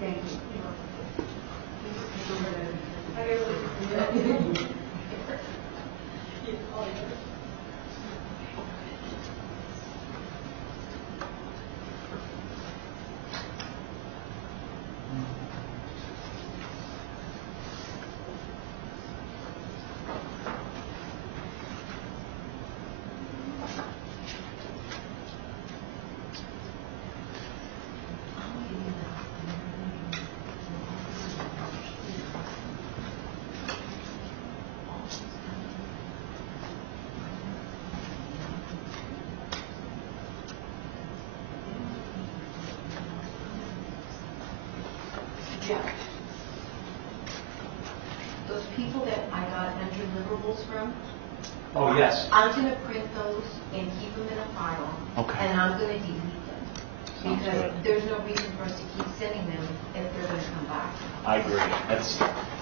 Thank you. Jeff, those people that I got undeliverables from, Oh, yes. I'm going to print those and keep them in a file. Okay. And I'm going to delete them. Sounds Because good. there's no reason for us to keep sending them if they're going to come back. I agree.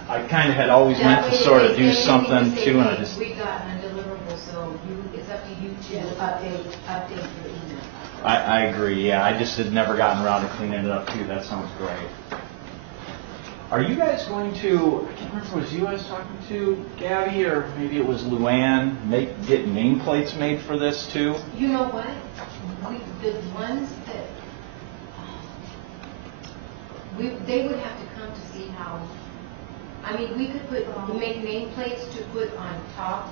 I kind of had always That meant way to if sort they of do say something anything, we say, too, and I "Hey, just, we got undeliverable, so it's up to you to update your email." I agree, yeah. I just had never gotten around to cleaning it up too. That sounds great. Are you guys going to, I can't remember if it was you I was talking to, Gabby, or maybe it was Luann, get nameplates made for this too? You know what? The ones that they would have to come to see how. I mean, we could make nameplates to put on top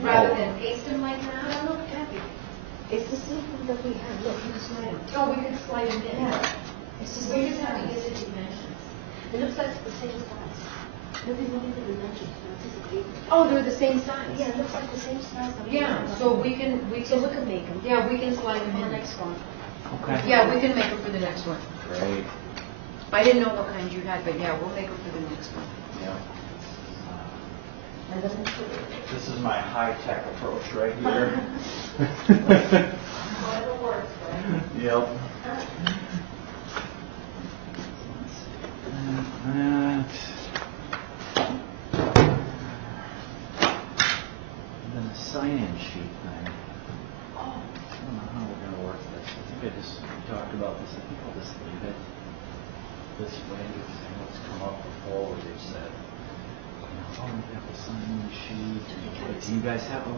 rather than paste them like that. No, look, Kathy. It's the same thing that we have. Look, you can slide them. Oh, we could slide them in. Yeah. It's the We same just have to size. get the dimensions. It looks like it's the same size. Look at the dimensions. This is a paper. Oh, they're the same size. Yeah, it looks like the same size. Yeah, so we can make them. Yeah, we can slide them On in. the next one. Okay. Yeah, we can make them for the next one. Great. I didn't know what kind you had, but yeah, we'll make them for the next one. Yeah. And doesn't This is my high-tech approach right here. Whatever works, right? Yep. And then the sign-in sheet thing. I don't know how we're going to work this. I think we talked about this. I think I'll just leave it this way because I know it's come up before where they've said, oh, we have the sign-in sheet. But do you guys have, I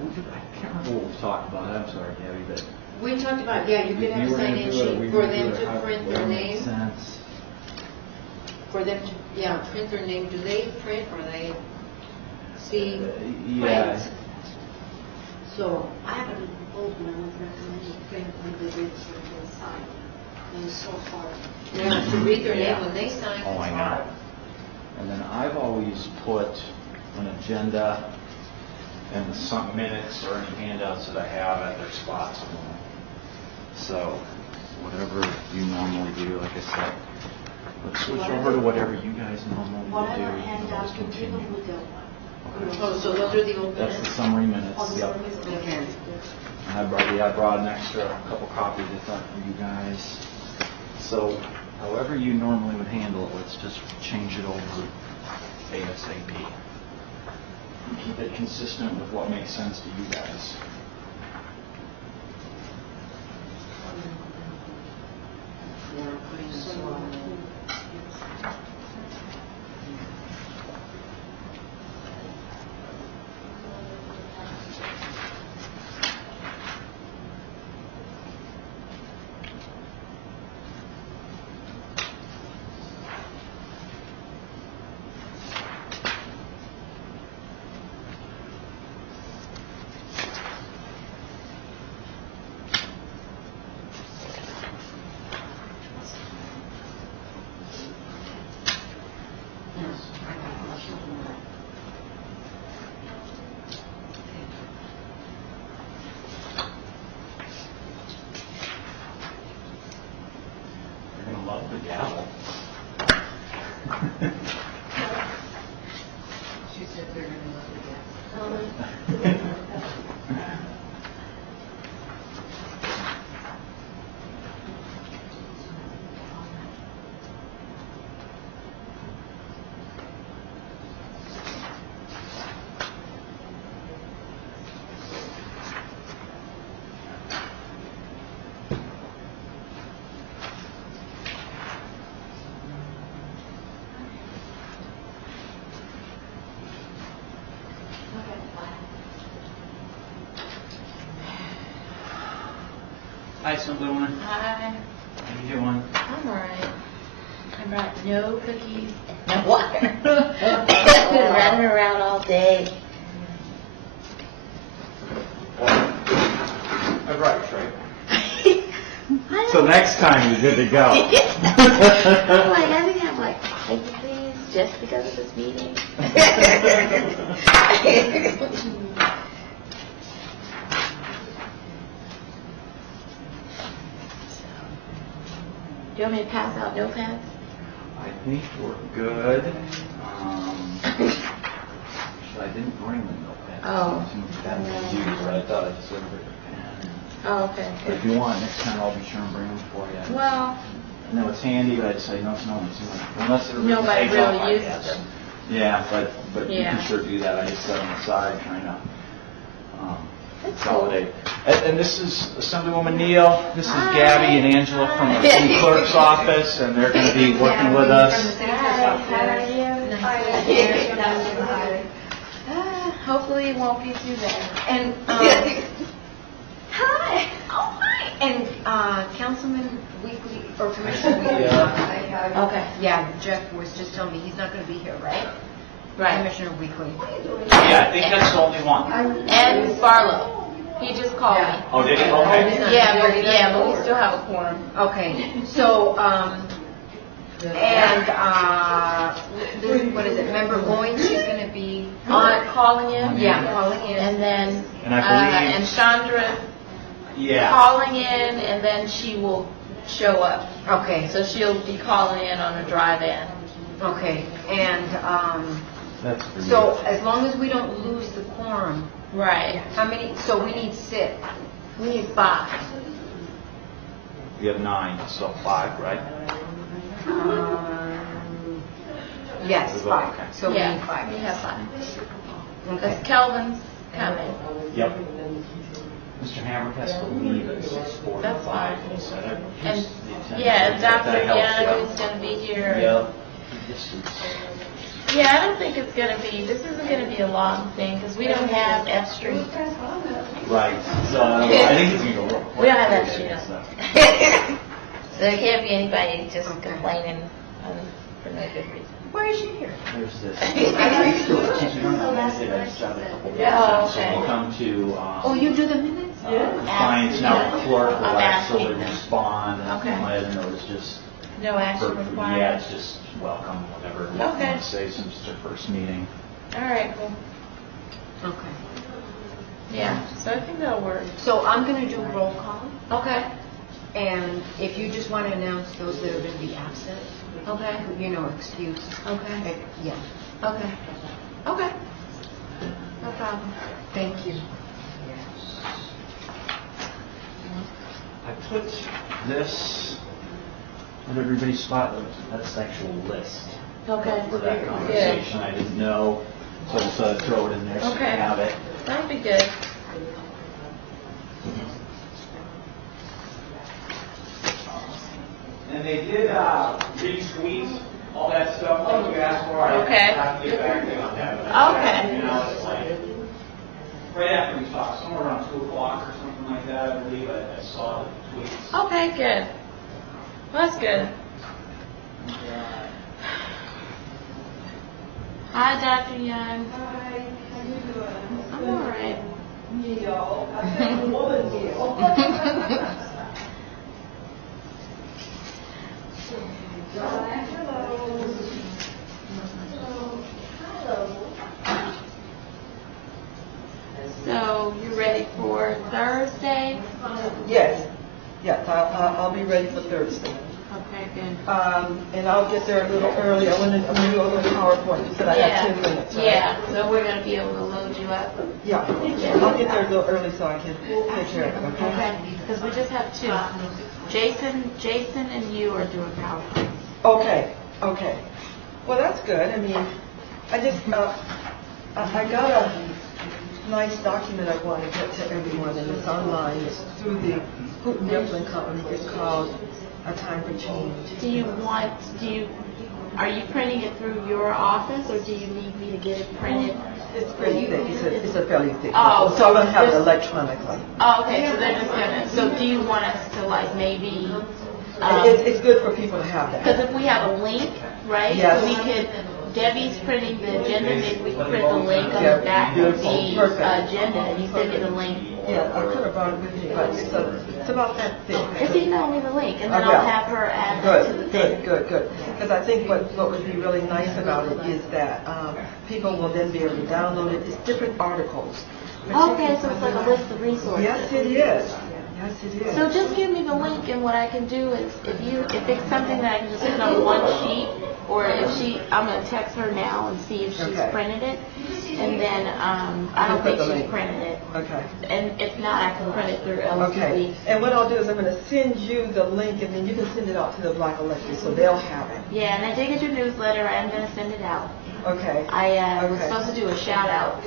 can't remember what we've talked about. I'm sorry, Gabby, but We talked about, yeah, you could have a sign-in sheet for them to print their name. For them to, yeah, print their name. Do they print or they see Yeah. print? So I have an old one. I would recommend you print when they register for the sign. And it's so hard. Yeah, to read their Yeah. name when they sign. Oh, it's I know. hard. And then I've always put an agenda and some minutes or any handouts that I have at their spots. So whatever you normally do, like I said, let's switch over to whatever you guys normally do. Whatever And handout we'll you just give them continue. with the Oh, so those are the old That's the minutes? summary minutes. Yep. Okay. And I brought an extra couple copies I thought for you guys. So however you normally would handle it, let's just change it over ASAP. Keep it consistent with what makes sense to you guys. Yeah, putting this on. Hi, Sylvia. Hi, How you doing? I'm alright. I brought no cookies and no water. I've been running around all day. I brought your tray. So next time you're good to go. I'm like, I think I'm like, thank you please, just because of this meeting. Do you want me to pass out notepads? I think we're good. I didn't bring the notepad. Oh. That was you, but I thought I just would bring a pen. Oh, okay. But if you want, next time I'll be sure and bring them for you. Well, I know it's handy, but I just say no, it's no one's unless everybody nobody takes off, really I uses guess. them. Yeah, but you Yeah. can sure do that. I just set them aside, trying to That's consolidate. And this is Assemblywoman Neal. This is Hi. Gabby and Angela from the city clerk's office, and they're going to be working with us. Hopefully it won't be too bad. And, Hi. oh, hi. And Councilman Weekly, or Commissioner Weekly. Yeah. Okay. Yeah, Jeff was just telling me he's not going to be here, right? Right. Commissioner Weekly. Yeah, I think that's the only one. And Barlow. He just called me. Oh, did he? Okay. Yeah, but we still have a quorum. Okay, so, what is it, Member Goins, she's going to be On calling in. Yeah, calling in. And then, And I believe- and Chandra Yeah. calling in, and then she will show up. Okay, So she'll be calling in on a drive-in. okay, and, That's for you. so as long as we don't lose the quorum, Right. how many, so we need 6. We need 5. We have 9, so 5, right? Yes, 5, Okay. so we Yeah, need 5. we have 5. Okay. Because Kelvin's coming. Yep. Mr. Hammer has to leave at 6:45. That's fine. He said it. And, He's the attendant, yeah, so that Dr. helps, Young is going to be here. Yep. This is- Yeah, I don't think it's going to be, this isn't going to be a long thing, because we don't have F Street. Right, so I think it's going to go real quick. We don't have F Street. So- So there can't be anybody just complaining for no good reason. Why is she here? There's this. I used to teach you on Wednesday, I just got a couple of Yeah, minutes, okay. so we'll come to, Oh, you do the minutes? compliance, now the clerk will I'm actually asking. respond, and Okay. my other note is just, No action yeah, required. it's just welcome, whatever you Okay. want to say, since it's our first meeting. All right, cool. Okay. Yeah, so I think that'll work. So I'm going to do roll call, Okay. and if you just want to announce those that are going to be absent, Okay. you know, excuse. Okay. Yeah, Okay. Okay. No problem. thank you. I put this with everybody's spot, that's the actual list Okay. for that conversation. I didn't know, so I just throw it in there so you Okay. have it. That'd be good. And they did retweet all that stuff like you asked for. Okay. I have to get back to you on that. But Okay. you know, it's like right after we talked, somewhere around 2 o'clock or something like that, I believe I saw the tweets. Okay, good. Well, that's good. Hi, Dr. Young. Hi, how you doing? I'm all right. Neil. I said woman Neil. So, you ready for Thursday? Yes, I'll be ready for Thursday. Okay, good. And I'll get there a little early. I'm gonna do a little PowerPoint. You said I have 10 minutes, right? Yeah, so we're going to be able to load you up. Yeah, I'll get there a little early so I can take care of it, okay? Okay, because we just have 2. Jason and you are doing PowerPoint. Okay. Well, that's good. I mean, I just, I got a nice document I want to get to everyone, and it's online. It's through the Houghton Mifflin Company. It's called A Time for Change. Do you are you printing it through your office, or do you need me to get it printed? It's pretty thick. It's a fairly thick. Oh, so I'm gonna have it just- electronically. Oh, okay, so they're just gonna, so do you want us to like maybe, It's good for people to have that. because if we have a link, right? Yes. We could, Debbie's printing the agenda, maybe we can print the link on Yeah, the back of the beautiful. Perfect. agenda, and you send me the link. Yeah, I could have brought it with me, but it's about that thick. Just email me the link, and then I will. I'll have her add that to the thing. Good. Because I think what would be really nice about it is that people will then be able to download it. It's different articles. Okay, so it's like a list of resources. Yes, it is. Yes, it is. So just give me the link, and what I can do is, if it's something that I can just put on one sheet, or I'm gonna text her now and see if she's Okay. printed it, and then I don't put think the she's link. printed it, Okay. and if not, I can print it through LCD. Okay. And what I'll do is I'm going to send you the link, and then you can send it out to the Black electors, so they'll have it. Yeah, and I did get your newsletter. I'm gonna send it out. Okay. I was Okay. supposed to do a shout out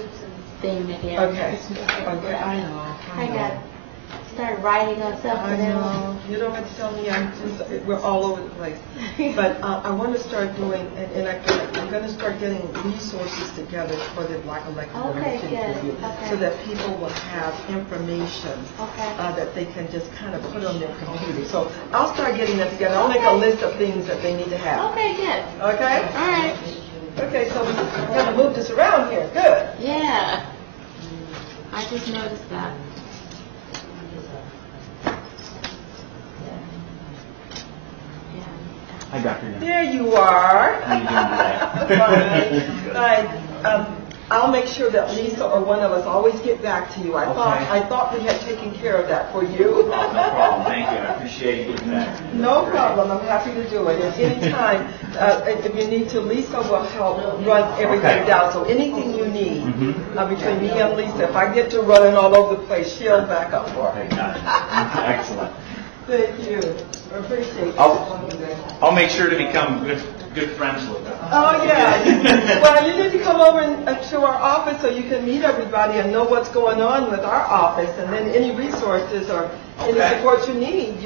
thing again. Okay. Okay. I know. I got started writing on something I know. else. You don't have to tell me. We're all over the place. But I want to start doing, and I'm going to start getting resources together for the Black elected Okay, Women good. Review, Okay. so that people will have information Okay. that they can just kind of put on their computer. So I'll start getting that together. I'll make a list of things that they need to have. Okay, good. Okay? All right. Okay, so we're going to move this around here. Good. Yeah. I just noticed that. Hi, Dr. Young. There you are. How you doing today? Fine. I'll make sure that Lisa or one of us always get back to you. I thought we had taken care of that for you. Oh, no problem. Thank you. I appreciate you getting back. No problem. I'm happy to do it. At any time, if you need to, Lisa will help run everything Okay. down. So anything you need Mhm. between me and Lisa, if I get to running all over the place, she'll back up for Okay, it. got it. Excellent. Thank you. I appreciate it. I'll make sure to become good friends with them. Oh, yeah. Well, you need to come over to our office so you can meet everybody and know what's going on with our office, and then any resources or any Okay. support you need,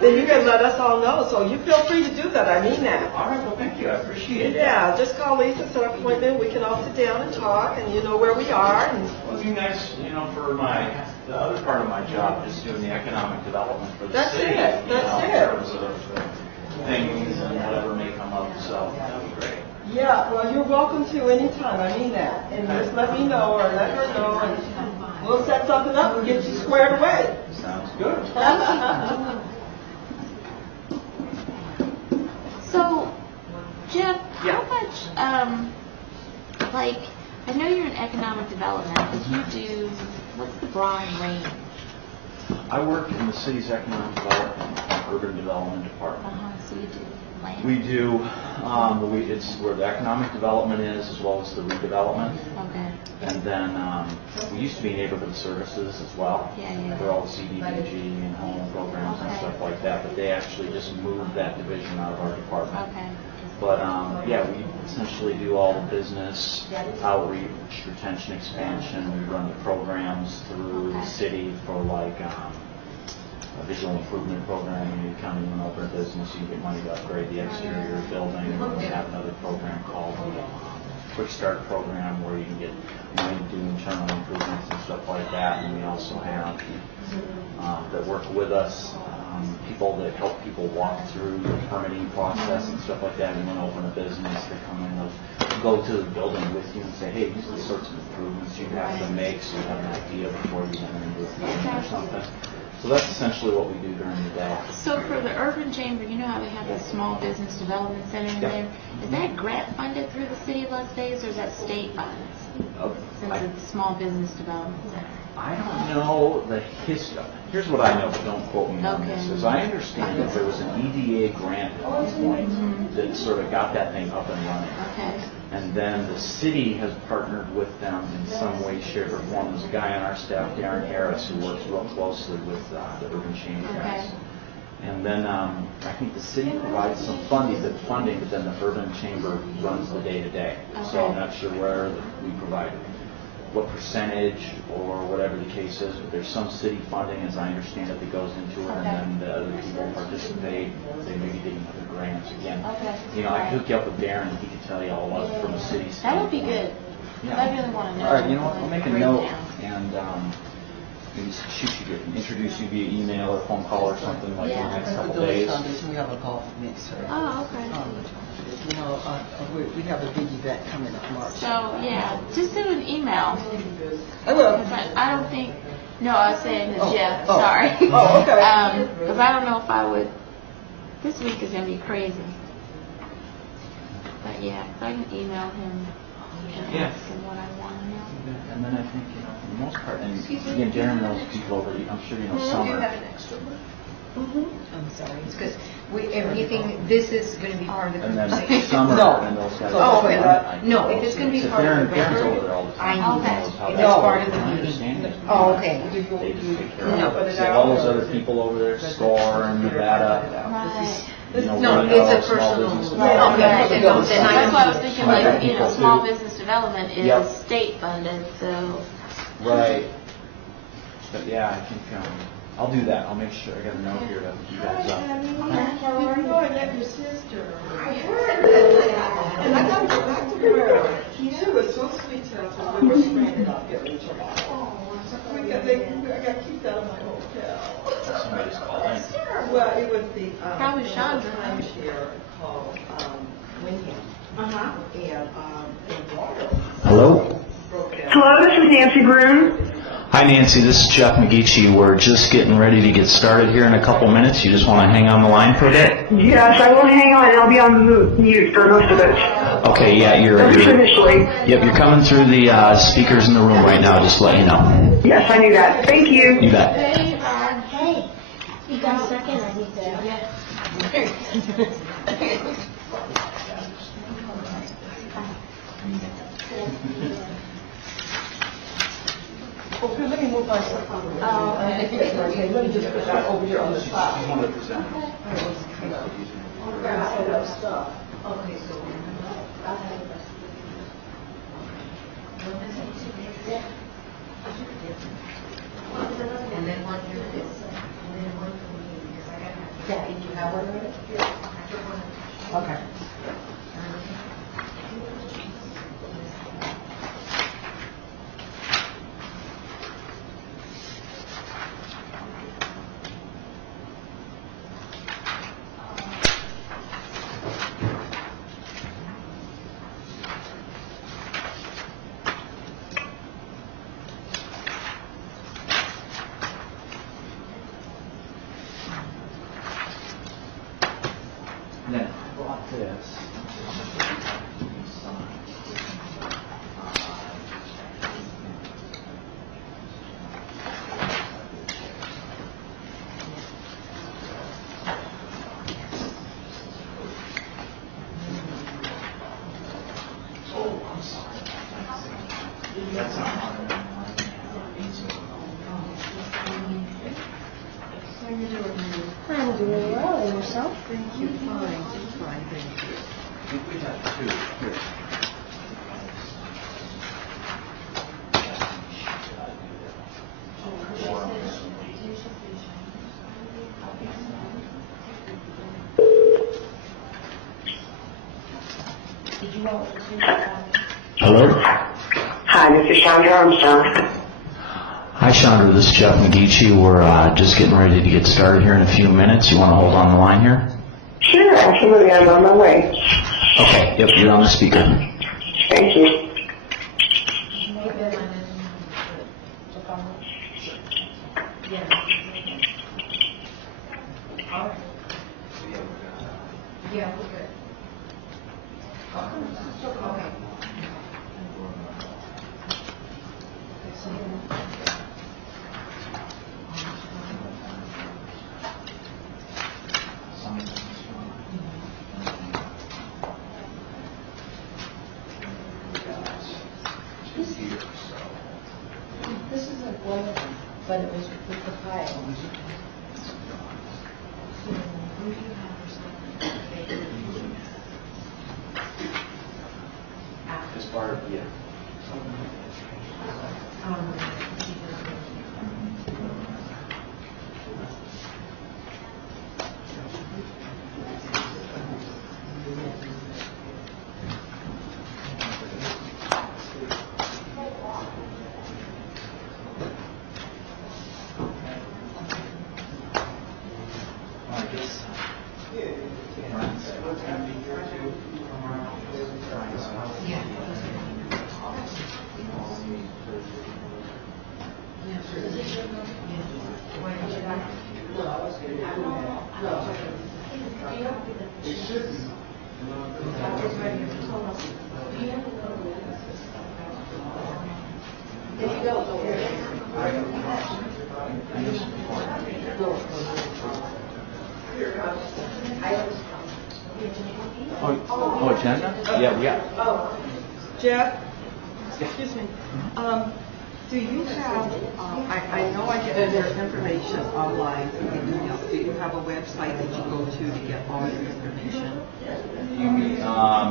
then you can let us all know. So you feel free to do that. I mean that. All right, well, thank you. I appreciate it. Yeah, just call Lisa, set an appointment. We can all sit down and talk, and you know where we are. And Well, it'd be nice, for the other part of my job, just doing the economic development for the That's city. it. That's In it. terms of things and whatever may come up, so that'd be great. yeah, well, you're welcome to anytime. I mean that. And just let me know or let her know, and we'll set something up and get you squared away. Sounds good. So, Jeff, Yeah. how much, I know you're in economic development, but you do, what's the broad range? I work in the city's economic development, urban development department. So you do land? We do, it's where the economic development is, as well as the redevelopment. Okay. And then, we used to be neighborhood services as well. Yeah. For all the CDBG and home programs and Okay. stuff like that, but they actually just moved that division out of our department. Okay. But, yeah, we essentially do all the business outreach, retention, expansion. We run the programs through the Okay. city for a visual improvement program. You come in and open a business, you get money to upgrade the exterior of the building. And we have another program called Quick Start Program where you can get money to do internal improvements and stuff like that. And we also have that work with us, people that help people walk through the permitting process and stuff like that. And when open a business, they come in, they'll go to the building with you and say, hey, these are the sorts of improvements you have to make, so you have an idea before you enter into a building or something. So that's essentially what we do during the day. So for the urban chamber, you know how they have the small business development center in Yeah. there? Is that grant funded through the city of Las Vegas, or is that state funds? Since it's a small business development center. I don't know the history. Here's what I know, but don't quote me on this. Okay. As I understand it, there was an EDA grant at one point that sort of got that thing up and running. Okay. And then the city has partnered with them in some way, shape, or form. There's a guy on our staff, Darren Harris, who works real closely with the Urban Chamber guys. Okay. And then I think the city provides some funding, but then the Urban Chamber runs the day-to-day. So Okay. I'm not sure where we provide what percentage or whatever the case is, but there's some city funding, as I understand it, that goes into it, and then the other people participate. They may be getting other grants again. Okay. You know, I could hook you up with Darren, and he could tell you all about it from a city standpoint. That would be good. Yeah. I really want to know. All right, you know what, I'll make a note breakdown. and maybe introduce you via email or phone call or something like in the next couple The Village days. Foundation, we have a golf mixer. Oh, okay. You know, we have a big event coming up March. So, yeah, just do an email. I will. Because I don't think, no, I was saying to Oh, Jeff, oh. sorry. Oh, okay. Because I don't know if I would, this week is going to be crazy. But yeah, if I can email him and Yeah. ask him what I want to know. And then I think, you know, for the most part, and again, Darren knows people over, I'm sure you know Do you Summer. have an extra one? I'm sorry, it's because everything, this is going to be part of the And then conversation. Summer No. and those guys. Oh, okay. I- No, if it's going to be So part of the Darren's over record, there all the I time. need He that. knows how If that- it's part of the my meeting. understanding. Oh, okay. They just take care No. of it. So all those other people over there, Score and Nevada, Right. you know, No, running it's all a the small personal- business Right, development. okay, then no, then I That's why I was don't- thinking, Right. like, you know, small business development is Yep. state funded, so. Right. But yeah, I think, I'll do that. I'll make sure, I got a note here to hook you guys up. Oh, I met your sister. I heard that. And I got to go back to her. She was so sweet to us when we were stranded up here in July. Because I got kicked out of my hotel. Somebody just called in. Well, it was the, Probably Chandra. timeshare called, Wyndham. And, the water Hello? broke down. Hello, this is Nancy Broom. Hi Nancy, this is Jeff McGeechee. We're just getting ready to get started here in a couple minutes. You just want to hang on the line for a bit? Yes, I will hang on. I'll be on mute for most of it. Okay, yeah, you're Initially. yep, you're coming through the speakers in the room right now, just to let you know. Yes, I knew that. Thank you. You bet. Hey, you got a second? I need to. Okay, let me move my stuff over here. Okay, let me just put that over here on the side. 100%. Okay, so. And then one here for this, and then one for me, because I got to have. Yeah, you have one already? Okay. And then I brought this. Oh, I'm sorry. That's not on there. I'm doing well, and yourself? Thank you, fine, just fine, thank you. I think we have two. Here. Hello? Hi, this is Chandra Armstrong. Hi, Chandra. This is Jeff McGeechee. We're just getting ready to get started here in a few minutes. You want to hold on the line here? Sure, absolutely. I'm on my way. Okay. Yep, you're on the speaker. Thank you. Yeah, we're good. Okay. This isn't one of them, but it was with the pile. As part of, yeah. Oh, agenda? Yeah, we got. Jeff, excuse me. Do you have, I know I get your information online, do you have a website that you go to get all your information? You mean,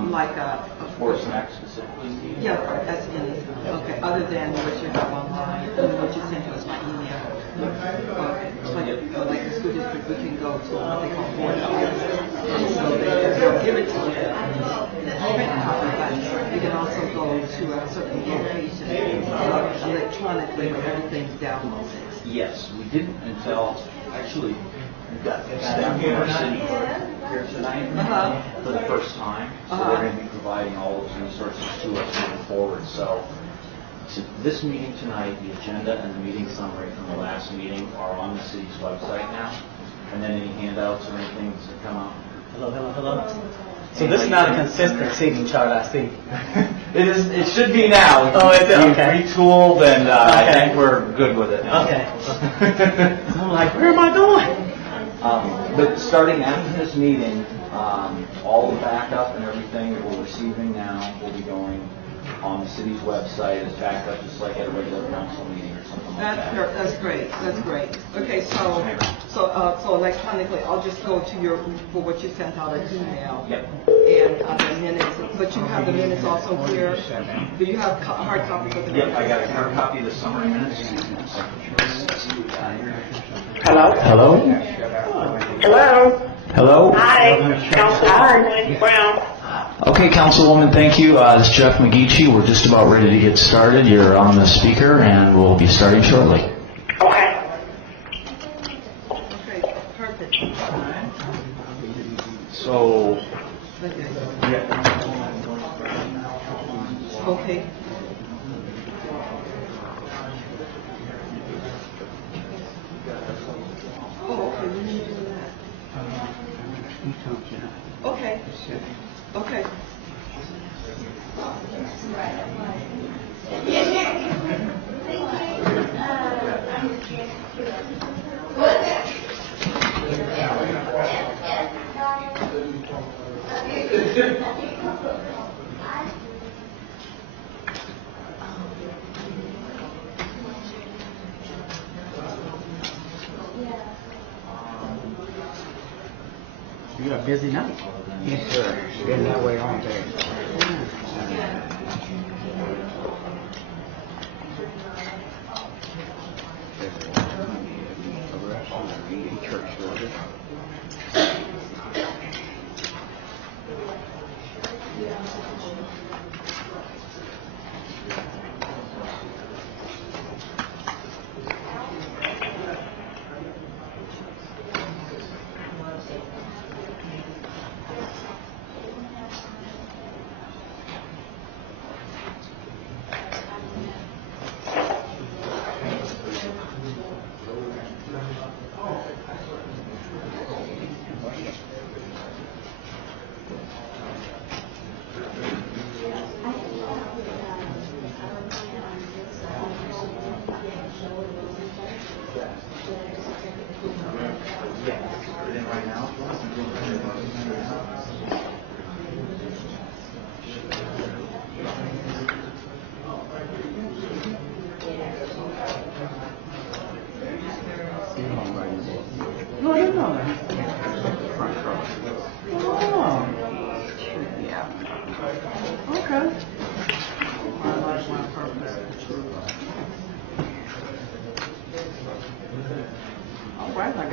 Like a... for SNEC specifically? Yeah, that's in, okay, other than what you have online, and what you sent to us by email. Like the school district, we can go to what they call board docs. So they'll give it to you, print copy, but you can also go to a certain location electronically where everything's downloaded. Yes, we didn't until, actually, we've got staff from our city here tonight for the first time. So they're going to be providing all those resources to us moving forward. So this meeting tonight, the agenda and the meeting summary from the last meeting are on the city's website now. And then any handouts or anything that come out. Hello. So this is not a consistent seating chart, I see. It is. It should be now. Oh, it is? We've Okay. retooled, and I Okay. think we're good with it now. Okay. I'm like, where am I going? But starting after this meeting, all the backup and everything that we're receiving now will be going on the city's website as backup, just like at a regular council meeting or something like that. That's great, that's great. Okay, so electronically, I'll just go to your, for what you sent out an email. Yep. And the minutes, but you have the minutes also here? Do you have hard copies of the minutes? Yep, I got a hard copy of the summary minutes. Hello? Hello? Hello? Hello? Hi, Councilwoman Brown. Okay, Councilwoman, thank you. This is Jeff McGeechee. We're just about ready to get started. You're on the speaker, and we'll be starting shortly. Okay. Okay, perfect. So, Okay. Oh, okay, we need to do that. Okay. Okay. You got a busy night. Yes, sir. It's been that way all day. Church service.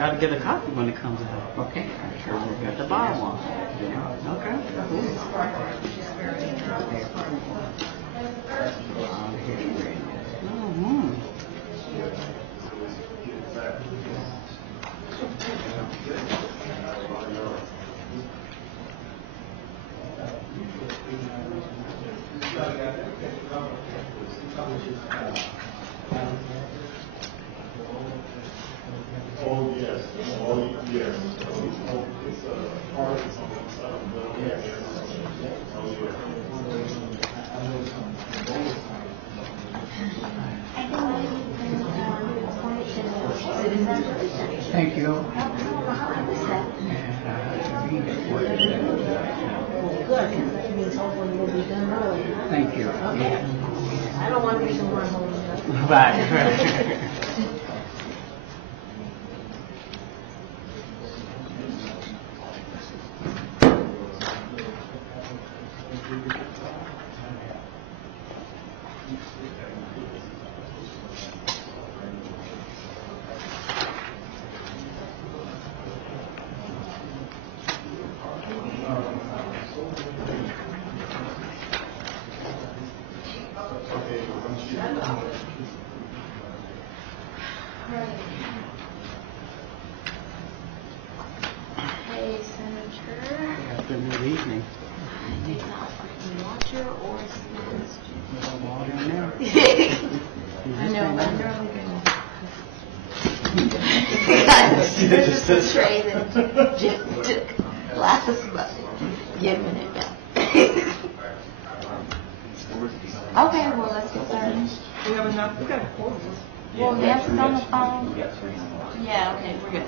gotta get a copy when it comes out. Okay. Sure, we'll get to buy one. Okay. Mhm. Oh, yes. Oh, yes. It's a part of something. Yes. Thank you. Good, because that means hopefully we'll be done early. Thank you. Okay. I don't want to be the one holding up. Right. Hey, Senator. Good evening. I did not bring water or snacks. No water in there. I know, I'm never gonna. This is the tray that Jim took last month. Giving it back. Okay, well, let's get started. We have enough, we got a quorum. Well, Nancy's on the phone. Yeah, okay, we're good.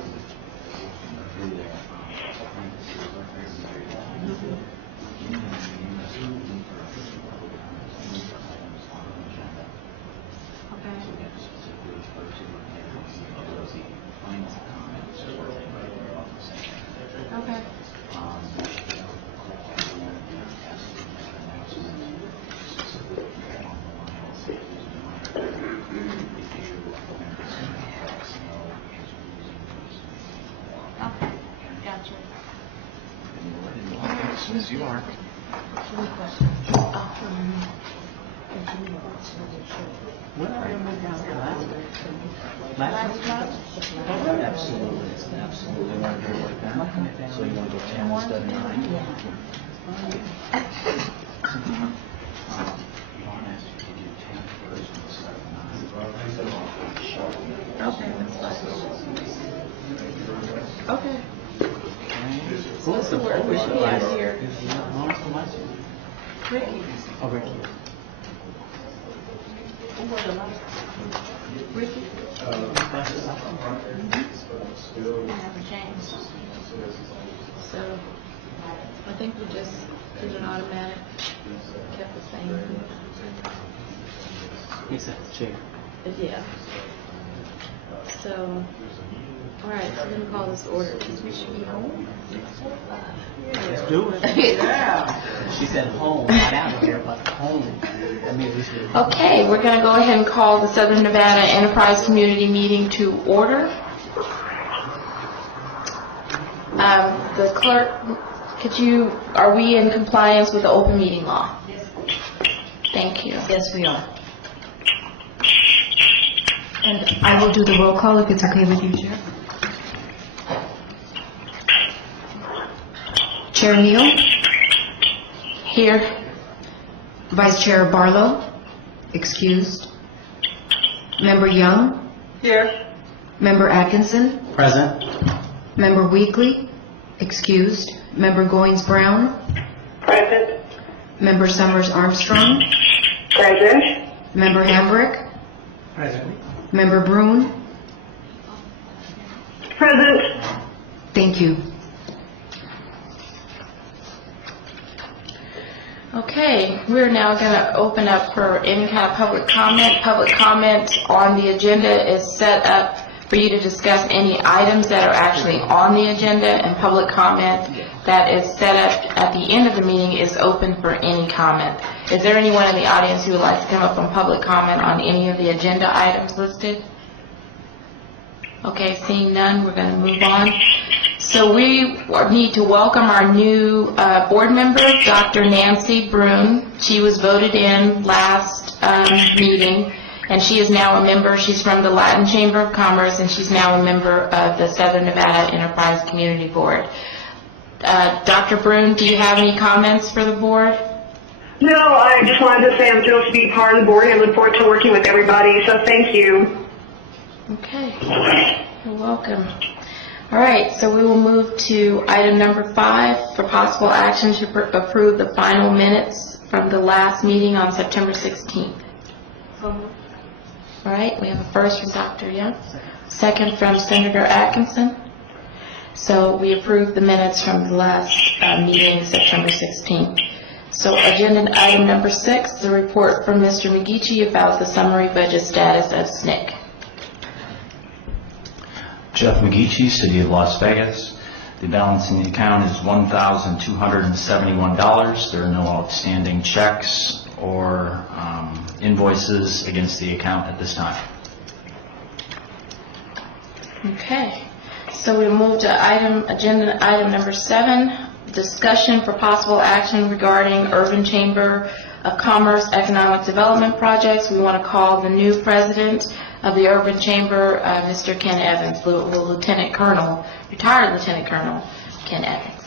Okay. Okay, gotcha. As soon as you are. What are you down here last week? Absolutely, absolutely. Want to go like that? So you want to go 10 instead of 9? Ron asked you to do 10 first instead of 9. Okay, that's fine. Okay. Who's the Where was she at here? Is the last one? Ricky. Oh, Ricky. Who was the last? Ricky? I haven't changed. So, I think we just did an automatic, kept the same. He said chair. Yeah. So, all right, so I'm gonna call this order because we should be home. Let's do it. Yeah. She said home, not out of here, but home. That means we should. Okay, we're gonna go ahead and call the Southern Nevada Enterprise Community Meeting to order. The clerk, are we in compliance with the open meeting law? Yes. Thank you. Yes, we are. And I will do the roll call if it's okay with you, Chair. Chair Neal, Here. Vice Chair Barlow, excused. Member Young, Here. Member Atkinson, Present. Member Weekly, excused. Member Goins Brown, Present. Member Summers Armstrong, Present. Member Hambrick, Present. Member Brune. Present. Thank you. Okay, we're now going to open up for any kind of public comment. Public comment on the agenda is set up for you to discuss any items that are actually on the agenda, and public comment that is set up at the end of the meeting is open for any comment. Is there anyone in the audience who would like to come up on public comment on any of the agenda items listed? Okay, seeing none, we're going to move on. So we need to welcome our new board member, Dr. Nancy Brune. She was voted in last meeting, and she is now a member. She's from the Latin Chamber of Commerce, and she's now a member of the Southern Nevada Enterprise Community Board. Dr. Brune, do you have any comments for the board? No, I just wanted to say I'm thrilled to be part of the board and look forward to working with everybody, so thank you. Okay, you're welcome. All right, so we will move to item number 5 for possible action to approve the final minutes from the last meeting on September 16th. All right, we have a first from Dr. Young, second from Senator Atkinson. So we approve the minutes from the last meeting, September 16th. So agenda item number 6, the report from Mr. McGeechee about the summary budget status of SNEC. Jeff McGeechee, City of Las Vegas. The balance in the account is $1,271. There are no outstanding checks or invoices against the account at this time. Okay, so we move to agenda item number 7, discussion for possible action regarding Urban Chamber of Commerce Economic Development Projects. We want to call the new president of the Urban Chamber, Mr. Ken Evans, the Lieutenant Colonel, retired Lieutenant Colonel Ken Evans.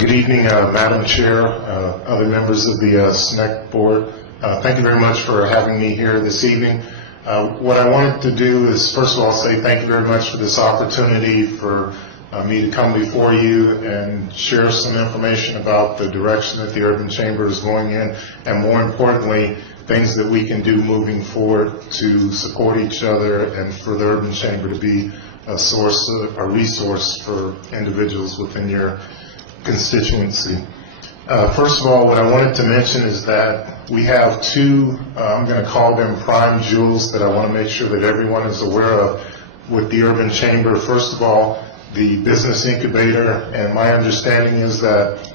Good evening, Madam Chair, other members of the SNEC board. Thank you very much for having me here this evening. What I wanted to do is, first of all, say thank you very much for this opportunity for me to come before you and share some information about the direction that the Urban Chamber is going in, and more importantly, things that we can do moving forward to support each other and for the Urban Chamber to be a source, a resource for individuals within your constituency. First of all, what I wanted to mention is that we have two, I'm going to call them prime jewels that I want to make sure that everyone is aware of with the Urban Chamber. First of all, the business incubator, and my understanding is that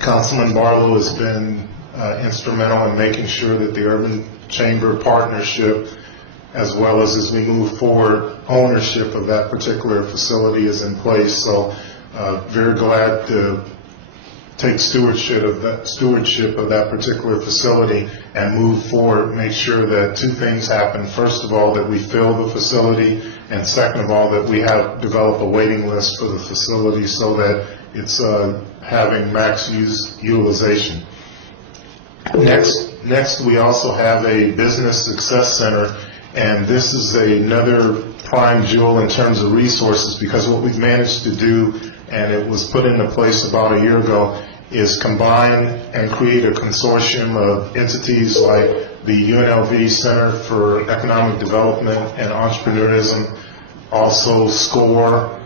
Councilman Barlow has been instrumental in making sure that the Urban Chamber partnership, as well as we move forward, ownership of that particular facility is in place. So very glad to take stewardship of that particular facility and move forward, make sure that two things happen. First of all, that we fill the facility, and second of all, that we have developed a waiting list for the facility so that it's having max utilization. Next, we also have a business success center, and this is another prime jewel in terms of resources, because what we've managed to do, and it was put into place about a year ago, is combine and create a consortium of entities like the UNLV Center for Economic Development and Entrepreneurism, also SCORE.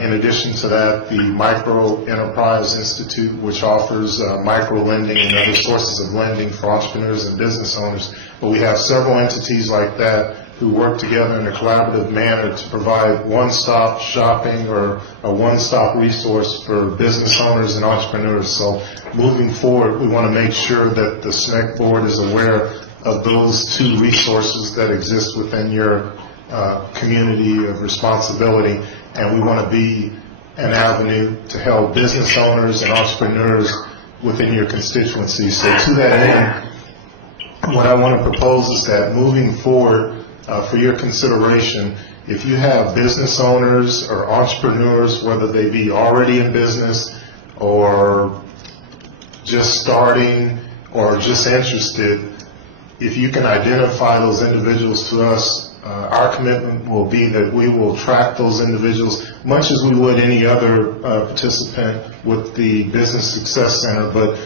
In addition to that, the Micro Enterprise Institute, which offers micro lending and other sources of lending for entrepreneurs and business owners. But we have several entities like that who work together in a collaborative manner to provide one-stop shopping or a one-stop resource for business owners and entrepreneurs. So moving forward, we want to make sure that the SNEC board is aware of those two resources that exist within your community of responsibility, and we want to be an avenue to help business owners and entrepreneurs within your constituency. So to that end, what I want to propose is that moving forward, for your consideration, if you have business owners or entrepreneurs, whether they be already in business or just starting or just interested, if you can identify those individuals to us, our commitment will be that we will track those individuals much as we would any other participant with the Business Success Center. But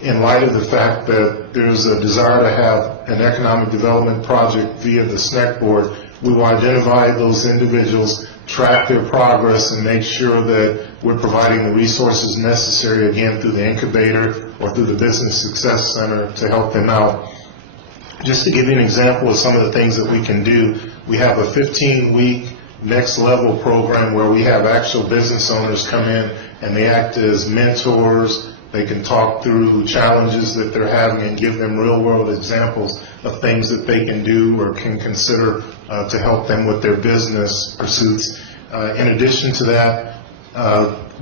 in light of the fact that there's a desire to have an economic development project via the SNEC board, we will identify those individuals, track their progress, and make sure that we're providing the resources necessary, again, through the incubator or through the Business Success Center to help them out. Just to give you an example of some of the things that we can do, we have a 15-week next level program where we have actual business owners come in and they act as mentors, They can talk through challenges that they're having and give them real-world examples of things that they can do or can consider to help them with their business pursuits. In addition to that,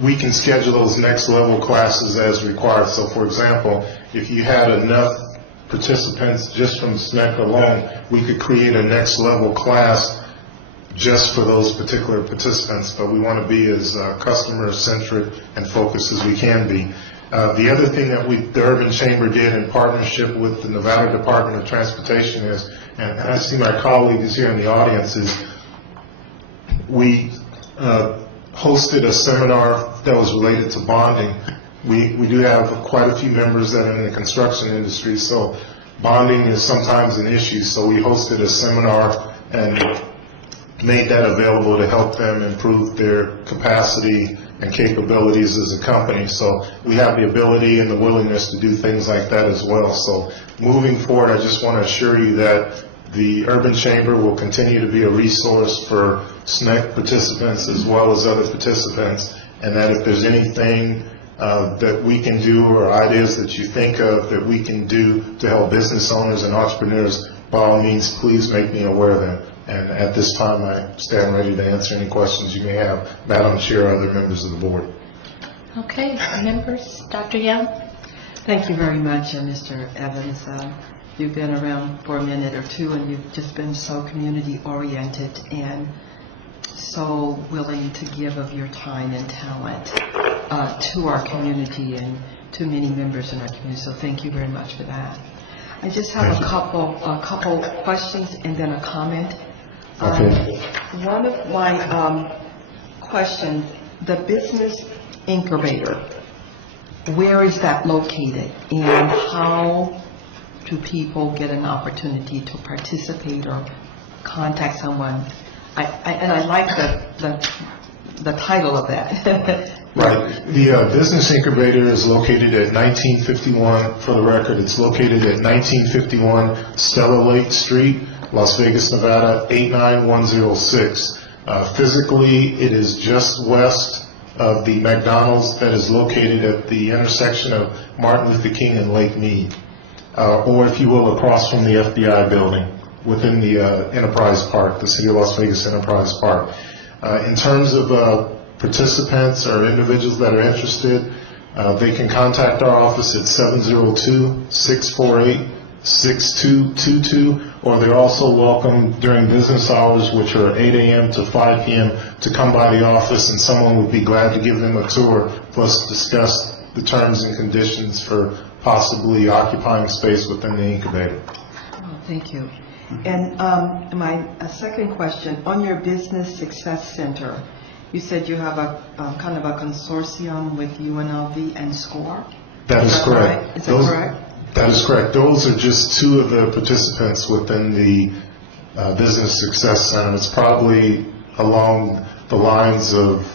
we can schedule those next level classes as required. So, for example, if you had enough participants just from SNEC alone, we could create a next level class just for those particular participants, but we want to be as customer-centric and focused as we can be. The other thing that the Urban Chamber did in partnership with the Nevada Department of Transportation is, and I see my colleagues here in the audience, is we hosted a seminar that was related to bonding. We do have quite a few members that are in the construction industry, so bonding is sometimes an issue, so we hosted a seminar and made that available to help them improve their capacity and capabilities as a company. So we have the ability and the willingness to do things like that as well. So moving forward, I just want to assure you that the Urban Chamber will continue to be a resource for SNEC participants as well as other participants, and that if there's anything that we can do or ideas that you think of that we can do to help business owners and entrepreneurs, by all means, please make me aware of them. And at this time, I stand ready to answer any questions you may have, Madam Chair, other members of the board. Okay, members, Dr. Young? Thank you very much, Mr. Evans. You've been around for a minute or two, and you've just been so community-oriented and so willing to give of your time and talent to our community and to many members in our community. So thank you very much for that. I just have a couple questions and then a comment. Okay. One of my questions, the business incubator, where is that located, and how do people get an opportunity to participate or contact someone? I like the title of that. Right. The business incubator is located at 1951, for the record, it's located at 1951 Stella Lake Street, Las Vegas, Nevada, 89106. Physically, it is just west of the McDonald's that is located at the intersection of Martin Luther King and Lake Mead, or if you will, across from the FBI building within the Enterprise Park, the City of Las Vegas Enterprise Park. In terms of participants or individuals that are interested, they can contact our office at 702-648-6222, or they're also welcome during business hours, which are 8 a.m. to 5 p.m., to come by the office, and someone would be glad to give them a tour, plus discuss the terms and conditions for possibly occupying space within the incubator. Oh, thank you. And my second question, on your Business Success Center, you said you have a kind of a consortium with UNLV and SCORE? That is correct. Right? Is that correct? That is correct. Those are just two of the participants within the Business Success Center. It's probably along the lines of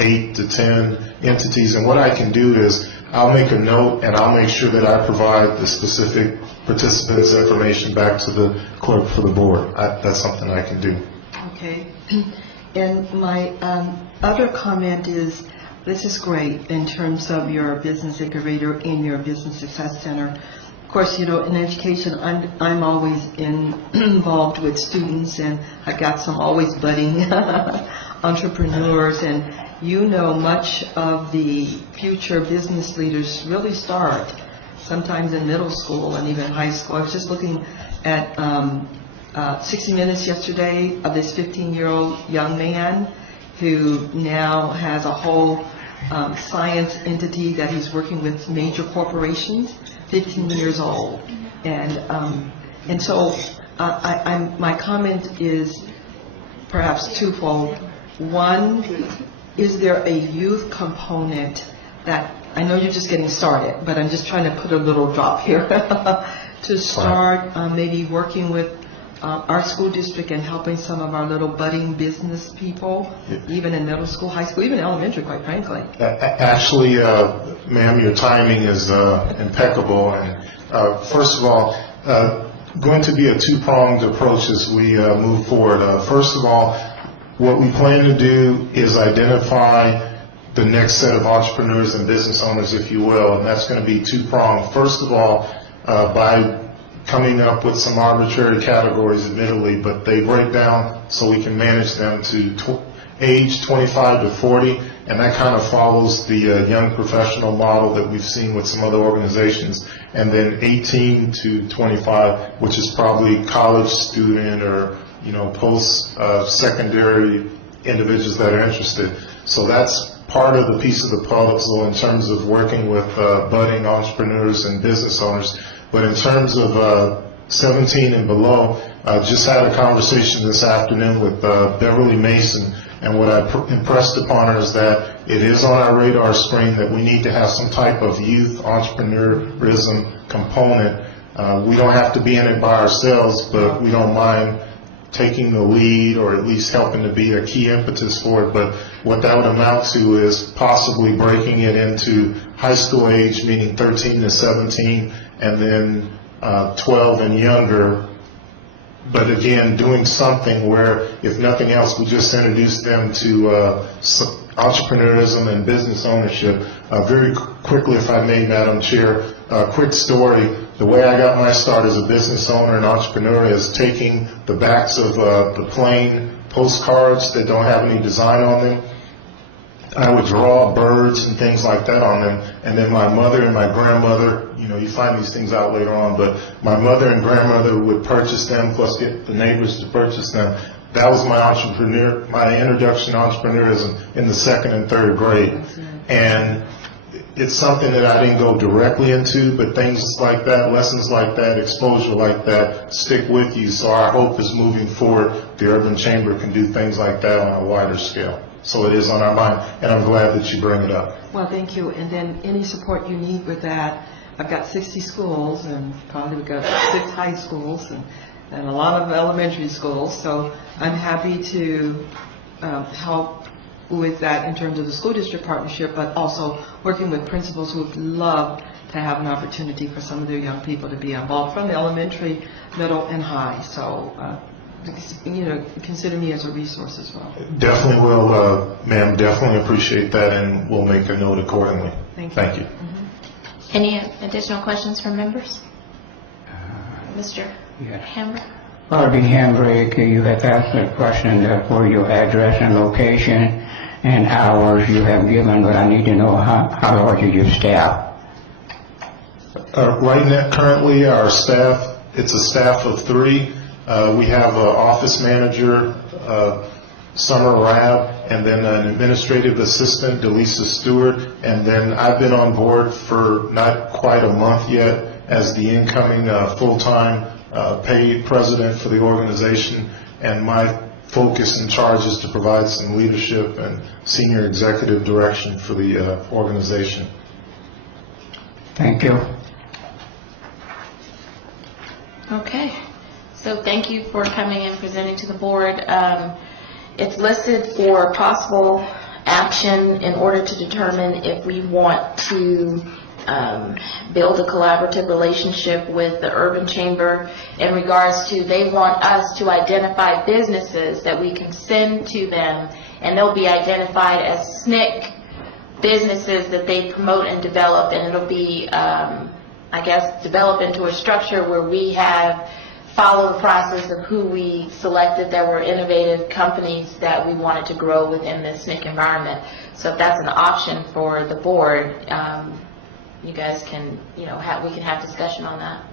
8 to 10 entities. And what I can do is I'll make a note and I'll make sure that I provide the specific participants' information back to the clerk for the board. That's something I can do. Okay. And my other comment is, this is great in terms of your business incubator in your Business Success Center. Of course, you know, in education, I'm always involved with students, and I've got some always budding entrepreneurs, and you know, much of the future business leaders really start sometimes in middle school and even high school. I was just looking at 60 Minutes yesterday of this 15-year-old young man who now has a whole science entity that he's working with major corporations, 15 years old. And so my comment is perhaps twofold. One, is there a youth component that, I know you're just getting started, but I'm just trying to put a little drop here, to start maybe working with our school district and helping some of our little budding business people, even in middle school, high school, even elementary, quite frankly. Actually, ma'am, your timing is impeccable. And first of all, going to be a two-pronged approach as we move forward. First of all, what we plan to do is identify the next set of entrepreneurs and business owners, if you will, and that's going to be two-pronged. First of all, by coming up with some arbitrary categories, admittedly, but they break down so we can manage them to age 25 to 40, and that kind of follows the young professional model that we've seen with some other organizations, and then 18 to 25, which is probably college student or post-secondary individuals that are interested. So that's part of the piece of the puzzle in terms of working with budding entrepreneurs and business owners. But in terms of 17 and below, just had a conversation this afternoon with Beverly Mason, and what I impressed upon her is that it is on our radar screen that we need to have some type of youth entrepreneurism component. We don't have to be in it by ourselves, but we don't mind taking the lead or at least helping to be a key impetus for it. But what that would amount to is possibly breaking it into high school age, meaning 13 to 17, and then 12 and younger. But again, doing something where, if nothing else, we just introduce them to entrepreneurism and business ownership. Very quickly, if I may, Madam Chair, a quick story. The way I got my start as a business owner and entrepreneur is taking the backs of the plain postcards that don't have any design on them. I would draw birds and things like that on them, and then my mother and my grandmother, you find these things out later on, but my mother and grandmother would purchase them, plus get the neighbors to purchase them. That was my introduction to entrepreneurism in the 2nd and 3rd grade. And it's something that I didn't go directly into, but things like that, lessons like that, exposure like that stick with you. So our hope is moving forward, the Urban Chamber can do things like that on a wider scale. So it is on our mind, and I'm glad that you bring it up. Well, thank you. And then any support you need with that, I've got 60 schools, and probably we've got 6 high schools and a lot of elementary schools. So I'm happy to help with that in terms of the school district partnership, but also working with principals who would love to have an opportunity for some of their young people to be involved from the elementary, middle, and high. So, consider me as a resource as well. Definitely will, ma'am. Definitely appreciate that, and we'll make a note accordingly. Thank you. Mm-hmm. Any additional questions from members? Mr. Hammer? Barbie Hambrick, you have asked a question for your address and location and hours you have given, but I need to know how large is your staff? Right now, currently, our staff, it's a staff of 3. We have an office manager, Summer Rab, and then an administrative assistant, Delisa Stewart, and then I've been on board for not quite a month yet as the incoming full-time paid president for the organization, and my focus and charge is to provide some leadership and senior executive direction for the organization. Thank you. Okay. So thank you for coming and presenting to the board. It's listed for possible action in order to determine if we want to build a collaborative relationship with the Urban Chamber in regards to they want us to identify businesses that we can send to them, and they'll be identified as SNEC businesses that they promote and develop, and it'll be, I guess, develop into a structure where we have follow the process of who we selected that were innovative companies that we wanted to grow within the SNEC environment. So if that's an option for the board, you guys can, we can have discussion on that.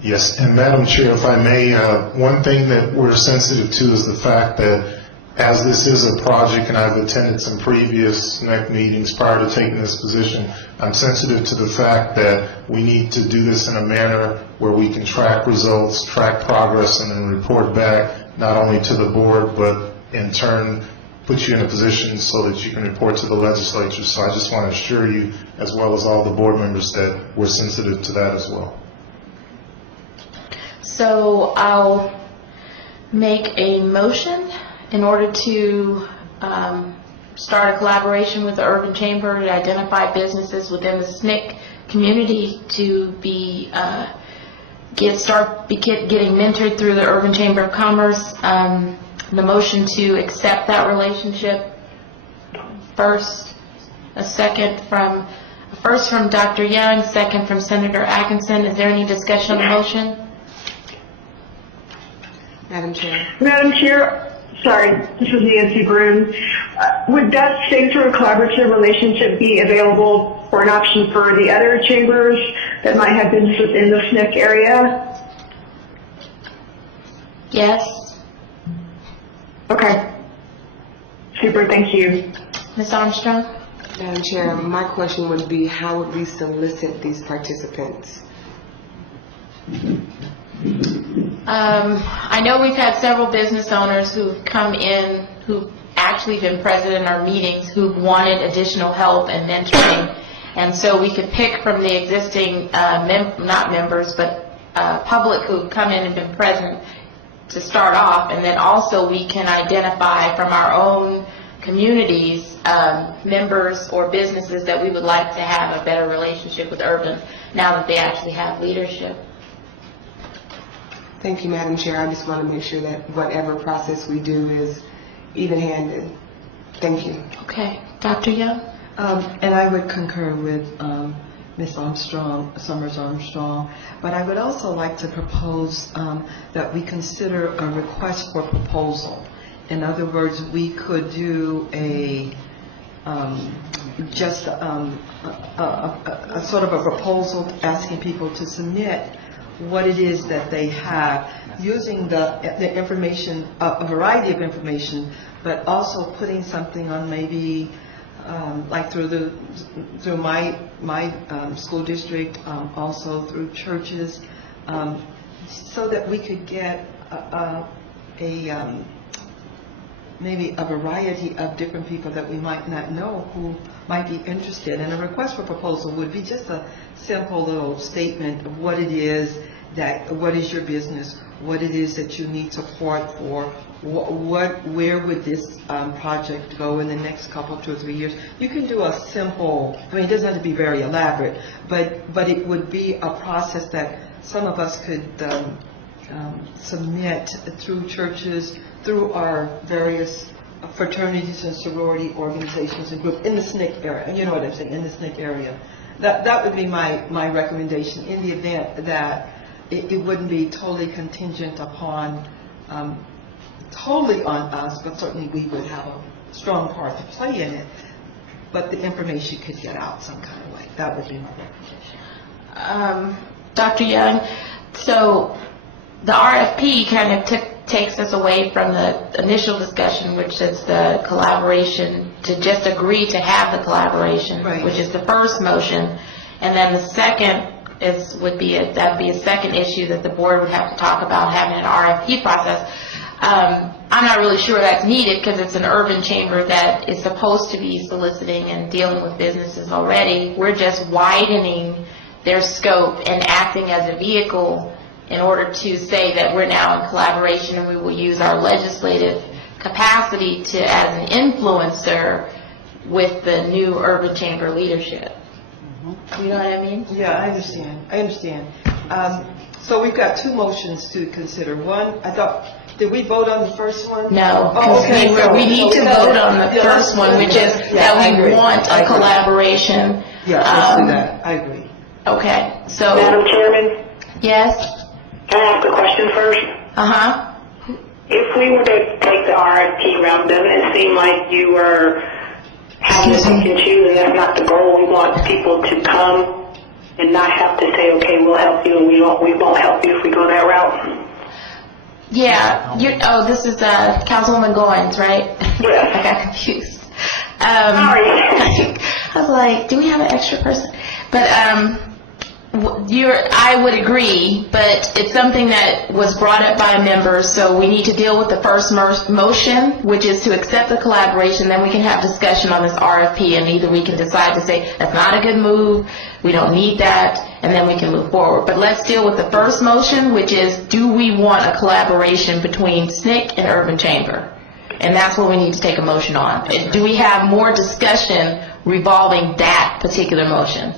Yes, and Madam Chair, if I may, one thing that we're sensitive to is the fact that as this is a project, and I've attended some previous SNEC meetings prior to taking this position, I'm sensitive to the fact that we need to do this in a manner where we can track results, track progress, and then report back not only to the board, but in turn put you in a position so that you can report to the legislature. So I just want to assure you, as well as all the board members, that we're sensitive to that as well. So I'll make a motion in order to start a collaboration with the Urban Chamber to identify businesses within the SNEC community to be getting mentored through the Urban Chamber of Commerce. The motion to accept that relationship first, a second from, first from Dr. Young, second from Senator Atkinson. Is there any discussion on the motion? Madam Chair. Madam Chair, sorry, this is Nancy Broom. Would that same sort of collaborative relationship be available for an option for the other chambers that might have businesses in the SNEC area? Yes. Okay. Super, thank you. Ms. Armstrong? Madam Chair, my question would be, how would we solicit these participants? I know we've had several business owners who've come in, who've actually been present in our meetings, who've wanted additional help and mentoring. And so we could pick from the existing, not members, but public who've come in and been present to start off. And then also we can identify from our own communities, members or businesses that we would like to have a better relationship with Urban now that they actually have leadership. Thank you, Madam Chair. I just want to make sure that whatever process we do is even-handed. Thank you. Okay. Dr. Young? And I would concur with Ms. Armstrong, Summers Armstrong, but I would also like to propose that we consider a request for proposal. In other words, we could do a sort of a proposal asking people to submit what it is that they have, using the information, a variety of information, but also putting something on maybe like through my school district, also through churches, so that we could get maybe a variety of different people that we might not know who might be interested. And a request for proposal would be just a simple little statement of what it is what is your business, what it is that you need support for, where would this project go in the next couple, 2 or 3 years. You can do a simple, I mean, it doesn't have to be very elaborate, but it would be a process that some of us could submit through churches, through our various fraternities and sorority organizations and groups in the SNEC area. You know what I'm saying, in the SNEC area. That would be my recommendation in the event that it wouldn't be totally contingent upon, totally on us, but certainly we would have a strong part to play in it, but the information could get out some kind of way. That would be my recommendation. Dr. Young, so the RFP kind of takes us away from the initial discussion, which is the collaboration, to just agree to have the collaboration, right, which is the first motion, and then the second would be a second issue that the board would have to talk about, having an RFP process. I'm not really sure that's needed because it's an urban chamber that is supposed to be soliciting and dealing with businesses already. We're just widening their scope and acting as a vehicle in order to say that we're now in collaboration and we will use our legislative capacity to as an influencer with the new urban chamber leadership. You know what I mean? Yeah, I understand. So we've got two motions to consider. One, I thought, did we vote on the first one? No, Oh, okay. we need to vote on the first one, which is that we want a collaboration. Yeah, let's do that. I agree. Okay, so. Madam Chairman, Yes? can I ask a question first? Uh-huh. If we were to take the RFP route, doesn't it seem like you were having to pick and choose, and that's not the goal? We want people to come and not have to say, okay, we'll help you, and we won't help you if we go that route. Yeah, this is Councilwoman Goins, right? Yes. I got confused. Sorry. I was like, do we have an extra person? But I would agree, but it's something that was brought up by members, so we need to deal with the first motion, which is to accept the collaboration. Then we can have discussion on this RFP, and either we can decide to say, that's not a good move, we don't need that, and then we can move forward. But let's deal with the first motion, which is, do we want a collaboration between SNEC and Urban Chamber? And that's what we need to take a motion on. Do we have more discussion revolving that particular motion?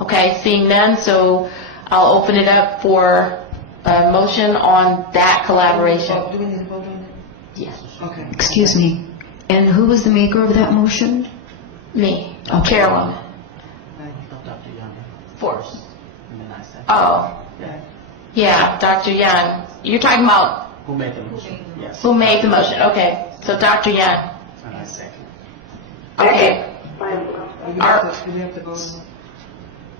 Okay, seeing none, so I'll open it up for a motion on that collaboration. Do we need to vote on it? Yes. Okay. Excuse me. And who was the maker of that motion? Me, Okay. Chairwoman. Dr. Young. Force. And then I second. Oh, Yeah. yeah, Dr. Young. You're talking about Who made the motion? Yes. who made the motion? Okay, so Dr. Young. And I second. Okay, Do we have to vote on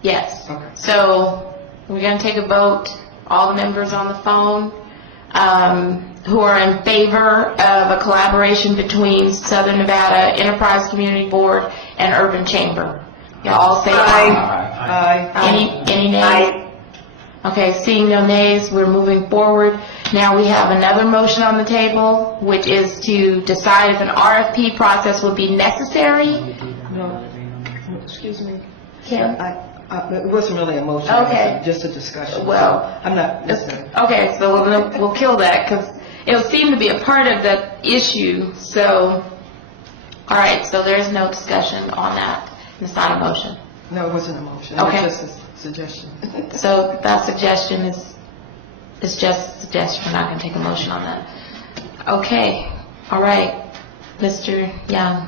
yes. Okay. So we're going to take a vote, all the members on the phone, who are in favor of a collaboration between Southern Nevada Enterprise Community Board and Urban Chamber. Y'all all say aye. Aye. Any nays? Okay, seeing no nays, we're moving forward. Now we have another motion on the table, which is to decide if an RFP process would be necessary. No, excuse me. Kim? It wasn't really a motion. Okay. It was just a discussion. Well, So I'm not listening. Okay, so we'll kill that because it'll seem to be a part of the issue. So, all right, so there's no discussion on that. It's not a motion. No, it wasn't a motion. Okay. It was just a suggestion. So that suggestion is just a suggestion. We're not going to take a motion on that. Okay, all right, Mr. Young.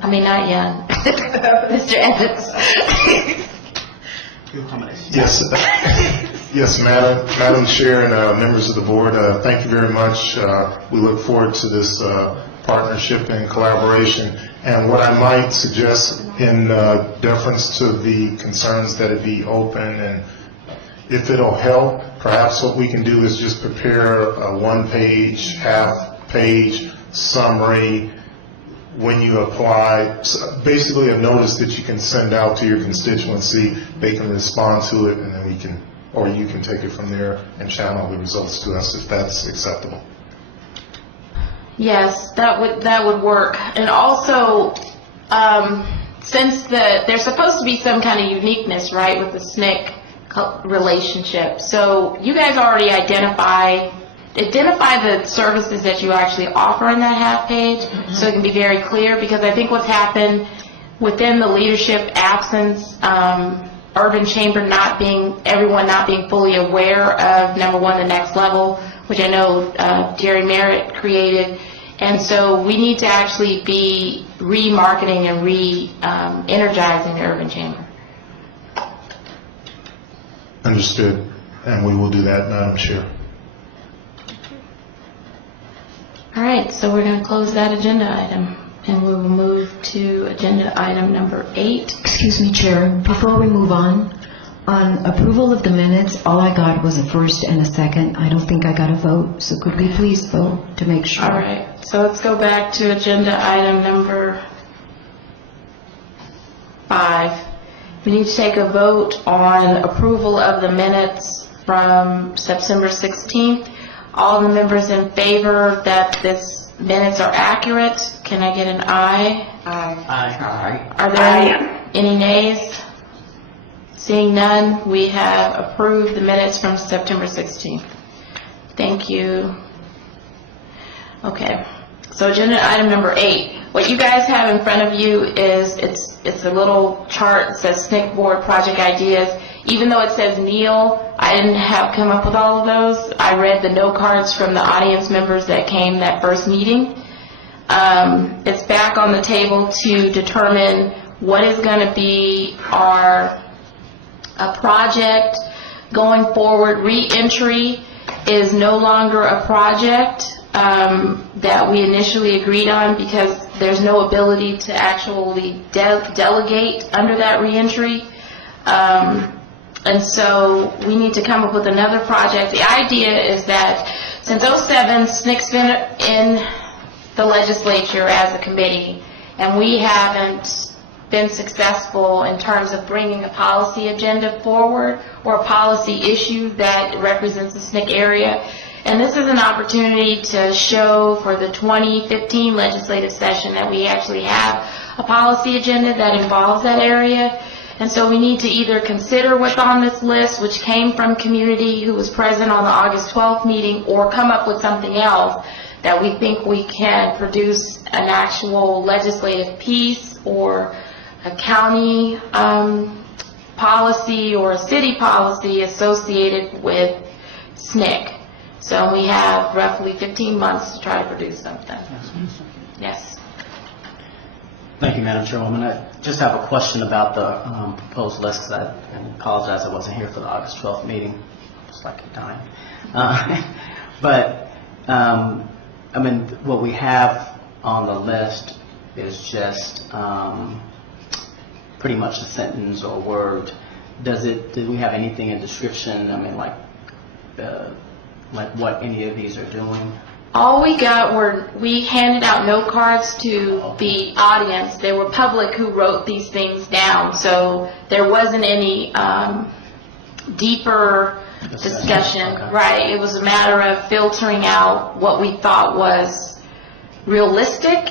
I mean, not Young. Mr. Evans. Yes, yes, Madam Chair and members of the board, thank you very much. We look forward to this partnership and collaboration. And what I might suggest in deference to the concerns that it be open, and if it'll help, perhaps what we can do is just prepare a one-page, half-page summary when you apply, basically a notice that you can send out to your constituency. They can respond to it, and then we can, or you can take it from there and channel the results to us if that's acceptable. Yes, that would work. And also, since there's supposed to be some kind of uniqueness, right, with the SNEC relationship. So you guys already identify the services that you actually offer in that half page, so it can be very clear, because I think what's happened within the leadership absence, Urban Chamber everyone not being fully aware of, number one, the next level, which I know Jerry Merritt created. And so we need to actually be remarketing and re-energizing the Urban Chamber. Understood, and we will do that, Madam Chair. All right, so we're going to close that agenda item, and we will move to agenda item number 8. Excuse me, Chair, before we move on approval of the minutes, all I got was a first and a second. I don't think I got a vote, so could we please vote to make sure? All right, so let's go back to agenda item number 5. We need to take a vote on approval of the minutes from September 16th. All the members in favor that this minutes are accurate, can I get an aye? Aye. Are there any nays? Seeing none, we have approved the minutes from September 16th. Thank you. Okay, so agenda item number 8. What you guys have in front of you is, it's a little chart that says SNEC Board Project Ideas. Even though it says Neil, I didn't come up with all of those. I read the note cards from the audience members that came that first meeting. It's back on the table to determine what is going to be our project going forward. Re-entry is no longer a project that we initially agreed on, because there's no ability to actually delegate under that re-entry. And so we need to come up with another project. The idea is that since 2007, SNCC's been in the legislature as a committee, and we haven't been successful in terms of bringing a policy agenda forward or a policy issue that represents the SNCC area. And this is an opportunity to show for the 2015 legislative session that we actually have a policy agenda that involves that area. And so we need to either consider what's on this list, which came from community who was present on the August 12th meeting, or come up with something else that we think we can produce an actual legislative piece or a county policy or a city policy associated with SNCC. So we have roughly 15 months to try to produce something. Yes. Thank you, Madam Chairwoman. I just have a question about the proposed list, 'cause I apologize I wasn't here for the August 12th meeting. It's like a dime. But, I mean, what we have on the list is just pretty much a sentence or word. Do we have anything in description, I mean, like what any of these are doing? All we got were, we handed out note cards to the audience. They were public who wrote these things down, so there wasn't any deeper discussion. Okay. Right, it was a matter of filtering out what we thought was realistic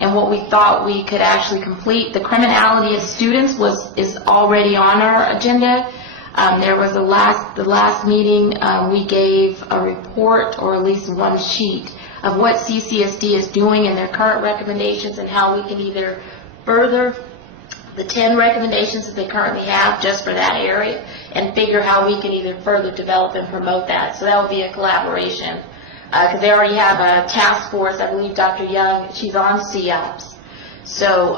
and what we thought we could actually complete. The criminality of students is already on our agenda. There was the last meeting, we gave a report, or at least one sheet, of what CCSD is doing in their current recommendations and how we can either further the 10 recommendations that they currently have just for that area and figure how we can either further develop and promote that. So that would be a collaboration. Because they already have a task force, I believe Dr. Young, she's on COPS. So,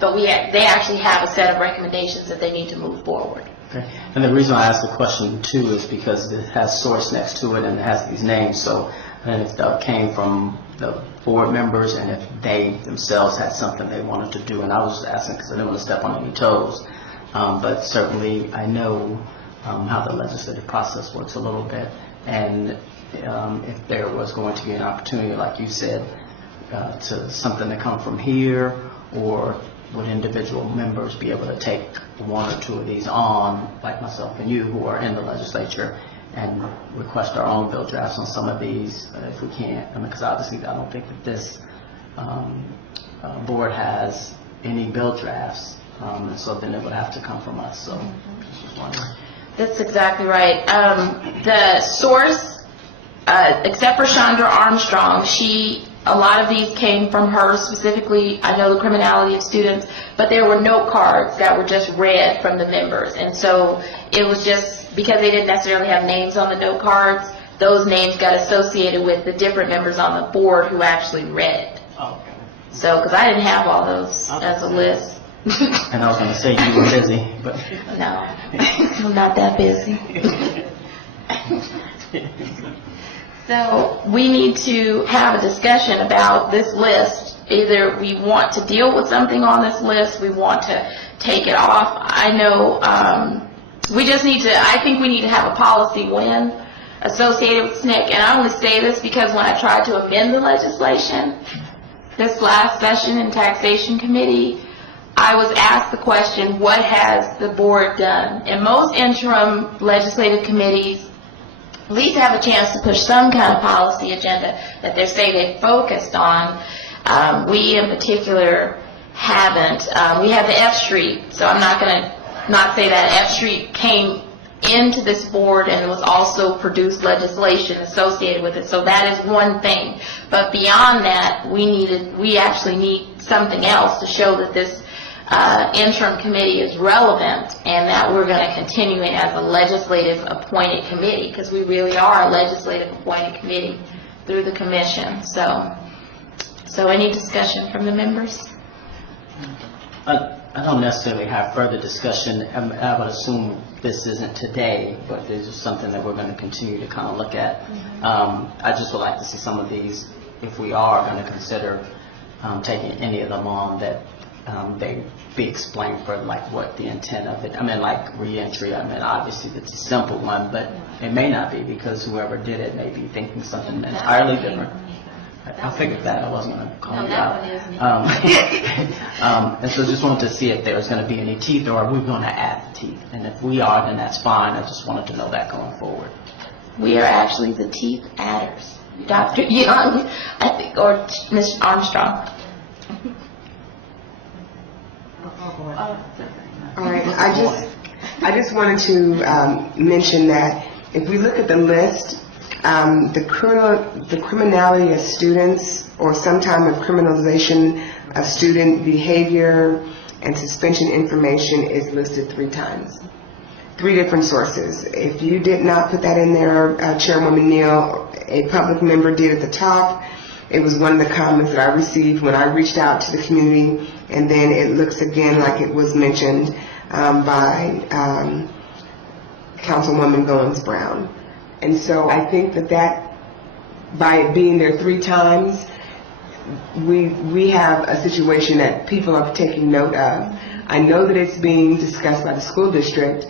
but they actually have a set of recommendations that they need to move forward. Okay. And the reason I asked the question too is because it has source next to it and it has these names. So, and if that came from the board members and if they themselves had something they wanted to do, and I was just asking because I didn't want to step on any toes. But certainly I know how the legislative process works a little bit, and if there was going to be an opportunity, like you said, to something to come from here, or would individual members be able to take one or two of these on, like myself and you who are in the legislature, and request our own bill drafts on some of these if we can't. I mean, because obviously I don't think that this board has any bill drafts, and so then it would have to come from us. So just wondering. That's exactly right. The source, except for Chandra Armstrong, a lot of these came from her specifically. I know the criminality of students, but there were note cards that were just read from the members. And so it was just, because they didn't necessarily have names on the note cards, those names got associated with the different members on the board who actually read. Oh, okay. So, because I didn't have all those as a list. And I was going to say you were busy, but No, I'm not that busy. So we need to have a discussion about this list. Either we want to deal with something on this list, we want to take it off. I know we just need to, I think we need to have a policy win associated with SNEC. And I only say this because when I tried to amend the legislation this last session in Taxation Committee, I was asked the question, what has the board done? And most interim legislative committees at least have a chance to push some kind of policy agenda that they say they focused on. We in particular haven't. We have the F Street, so I'm not going to not say that F Street came into this board and was also produced legislation associated with it. So that is one thing. But beyond that, we actually need something else to show that this interim committee is relevant and that we're going to continue it as a legislative appointed committee, because we really are a legislative appointed committee through the commission. So any discussion from the members? I don't necessarily have further discussion. I would assume this isn't today, but this is something that we're going to continue to kind of look at. I just would like to see some of these, if we are going to consider taking any of them on, that they be explained for like what the intent of it. I mean, like reentry. I mean, obviously it's a simple one, but it may not be, because whoever did it may be thinking something entirely different. I figured that. I wasn't going to call you out. And so just wanted to see if there was going to be any teeth, or are we going to add the teeth? And if we are, then that's fine. I just wanted to know that going forward. We are actually the teeth adders. Dr. Young, I think, or Ms. Armstrong. All right, I just wanted to mention that if we look at the list, the criminality of students, or some time of criminalization of student behavior and suspension information, is listed 3 times. 3 different sources. If you did not put that in there, Chairwoman Neal, a public member did at the top. It was one of the comments that I received when I reached out to the community and then it looks again like it was mentioned by Councilwoman Goins Brown. And so I think that by it being there 3 times, we have a situation that people are taking note of. I know that it's being discussed by the school district,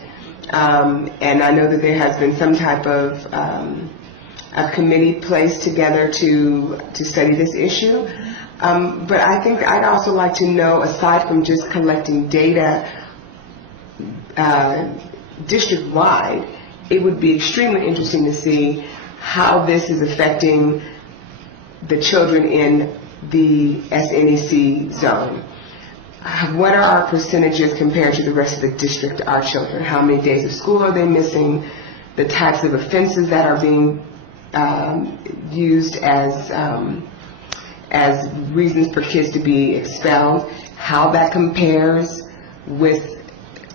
and I know that there has been some type of a committee placed together to study this issue. But I think I'd also like to know, aside from just collecting data district-wide, it would be extremely interesting to see how this is affecting the children in the SNEC zone. What are our percentages compared to the rest of the district, our children? How many days of school are they missing? The types of offenses that are being used as reasons for kids to be expelled, how that compares with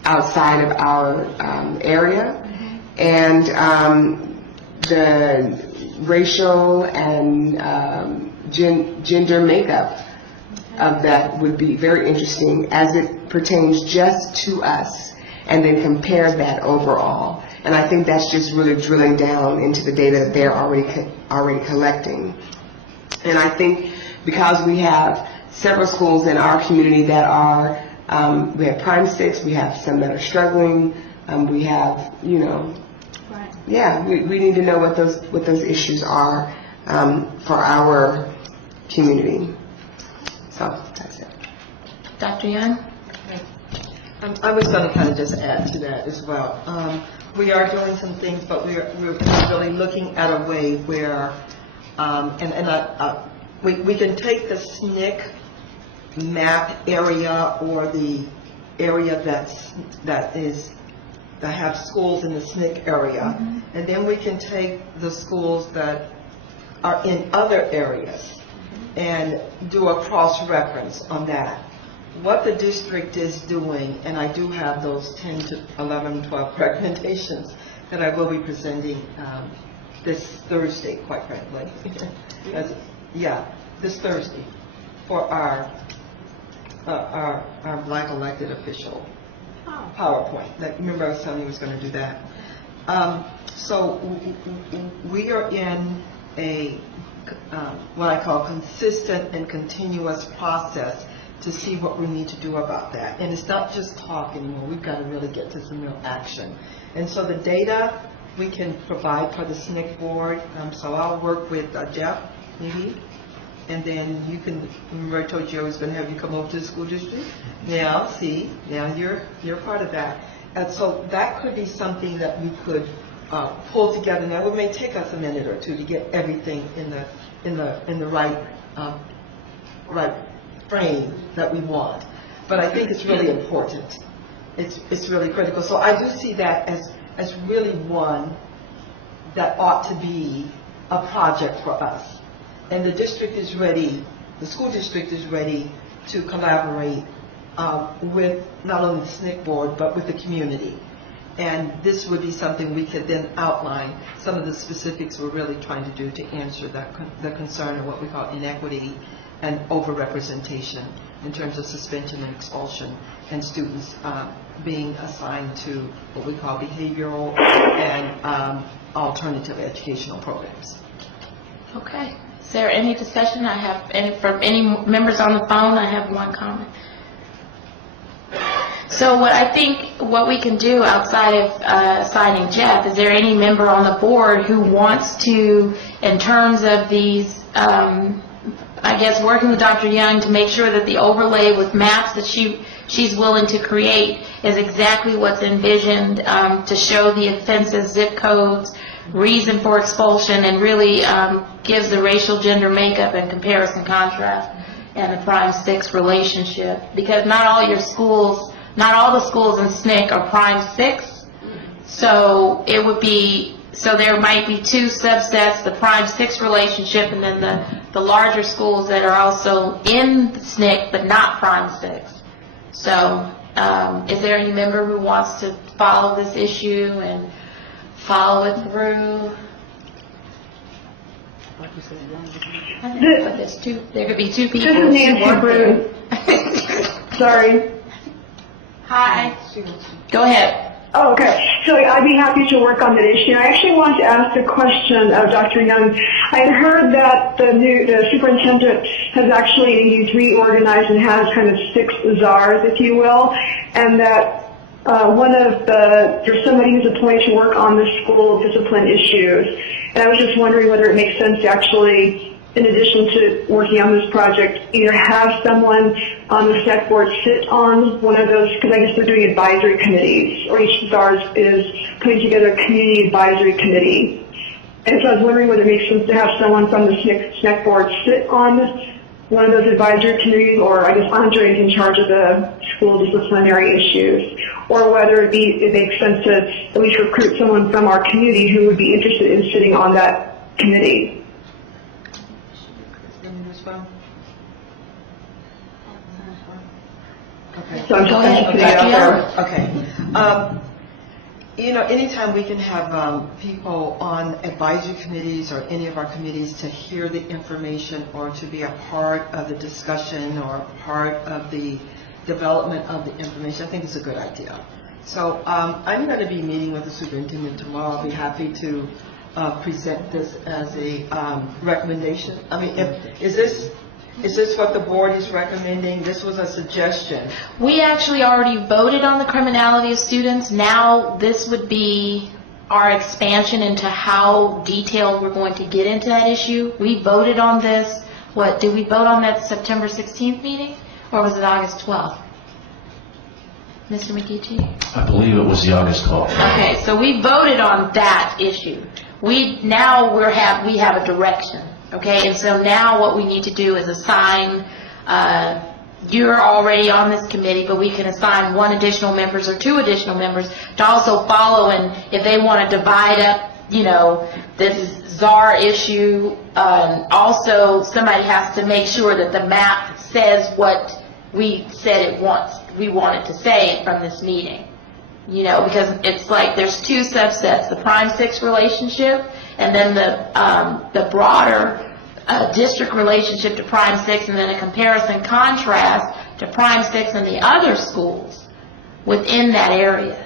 outside of our area, and the racial and gender makeup of that would be very interesting as it pertains just to us, and then compare that overall. And I think that's just really drilling down into the data that they're already collecting. And I think because we have several schools in our community that are, we have prime 6, we have some that are struggling, we have, you know, yeah, we need to know what those issues are for our community. So that's it. Dr. Young? I was going to kind of just add to that as well. We are doing some things, but we're really looking at a way where, we can take the SNEC map area, or the area that have schools in the SNEC area, and then we can take the schools that are in other areas and do a cross-reference on that. What the district is doing, and I do have those 10 to 11, 12 recommendations that I will be presenting this Thursday, quite frankly. This Thursday for our Black elected official PowerPoint. Remember I was telling you I was going to do that. So we are in a what I call consistent and continuous process to see what we need to do about that. And it's not just talk anymore. We've got to really get to some real action. And so the data we can provide for the SNEC board. So I'll work with Jeff, maybe, and then you can, remember I told you I was going to have you come over to the school district? Now, see, now you're part of that. And so that could be something that we could pull together. Now, it may take us a minute or two to get everything in the right frame that we want. But I think it's really important. It's really critical. So I do see that as really one that ought to be a project for us. And the district is ready, the school district is ready to collaborate with not only the SNEC board, but with the community. And this would be something we could then outline some of the specifics we're really trying to do to answer the concern of what we call inequity and overrepresentation in terms of suspension and expulsion, and students being assigned to what we call behavioral and alternative educational programs. Okay. Is there any discussion? I have, from any members on the phone, I have one comment. So what we can do outside of assigning Jeff, is there any member on the board who wants to, in terms of these, I guess working with Dr. Young to make sure that the overlay with maps that she's willing to create is exactly what's envisioned, to show the offenses, zip codes, reason for expulsion, and really gives the racial gender makeup and comparison contrast and the prime 6 relationship, because not all the schools in SNEC are prime 6, so it would be, so there might be 2 subsets, the prime 6 relationship and then the larger schools that are also in SNEC but not prime 6. So is there any member who wants to follow this issue and follow it through? I think there could be 2 people. This is Nancy Bruce. Sorry. Hi. Go ahead. Oh, okay. So I'd be happy to work on that issue. I actually wanted to ask a question of Dr. Young. I had heard that the superintendent has actually, he's reorganized and has kind of 6 czars, if you will, and that there's somebody who's appointed to work on the school discipline issues. And I was just wondering whether it makes sense to actually, in addition to working on this project, either have someone on the SNEC board sit on one of those, because I guess they're doing advisory committees, or each czar is putting together a community advisory committee. And so I was wondering whether it makes sense to have someone from the SNEC board sit on one of those advisory committees, or I guess Andre is in charge of the school disciplinary issues, or whether it makes sense to at least recruit someone from our community who would be interested in sitting on that committee. Okay. So I'm just kind of putting it out there. Okay. Anytime we can have people on advisory committees or any of our committees to hear the information or to be a part of the discussion or part of the development of the information, I think it's a good idea. So I'm going to be meeting with the superintendent tomorrow. I'll be happy to present this as a recommendation. I mean, is this what the board is recommending? This was a suggestion. We actually already voted on the criminality of students. Now this would be our expansion into how detailed we're going to get into that issue. We voted on this. What, did we vote on that September 16th meeting? Or was it August 12th? Mr. McGeechee? I believe it was the August 12th. Okay, so we voted on that issue. We have a direction. Okay, and so now what we need to do is assign, you're already on this committee, but we can assign 1 additional members or 2 additional members to also follow, and if they want to divide up, this czar issue, also somebody has to make sure that the map says what we said we wanted to say from this meeting. Because it's like there's 2 subsets, the prime 6 relationship and then the broader district relationship to prime 6, and then a comparison contrast to prime 6 and the other schools within that area.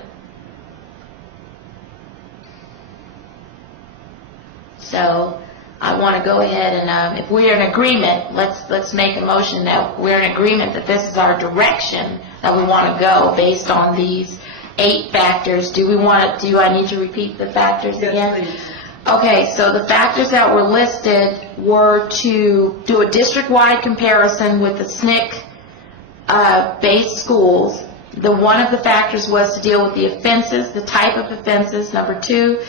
So I want to go ahead and if we're in agreement, let's make a motion that we're in agreement that this is our direction that we want to go based on these 8 factors. Do I need to repeat the factors again? Yes, please. Okay, so the factors that were listed were to do a district-wide comparison with the SNEC based schools. One of the factors was to deal with the offenses, the type of offenses. Number 2,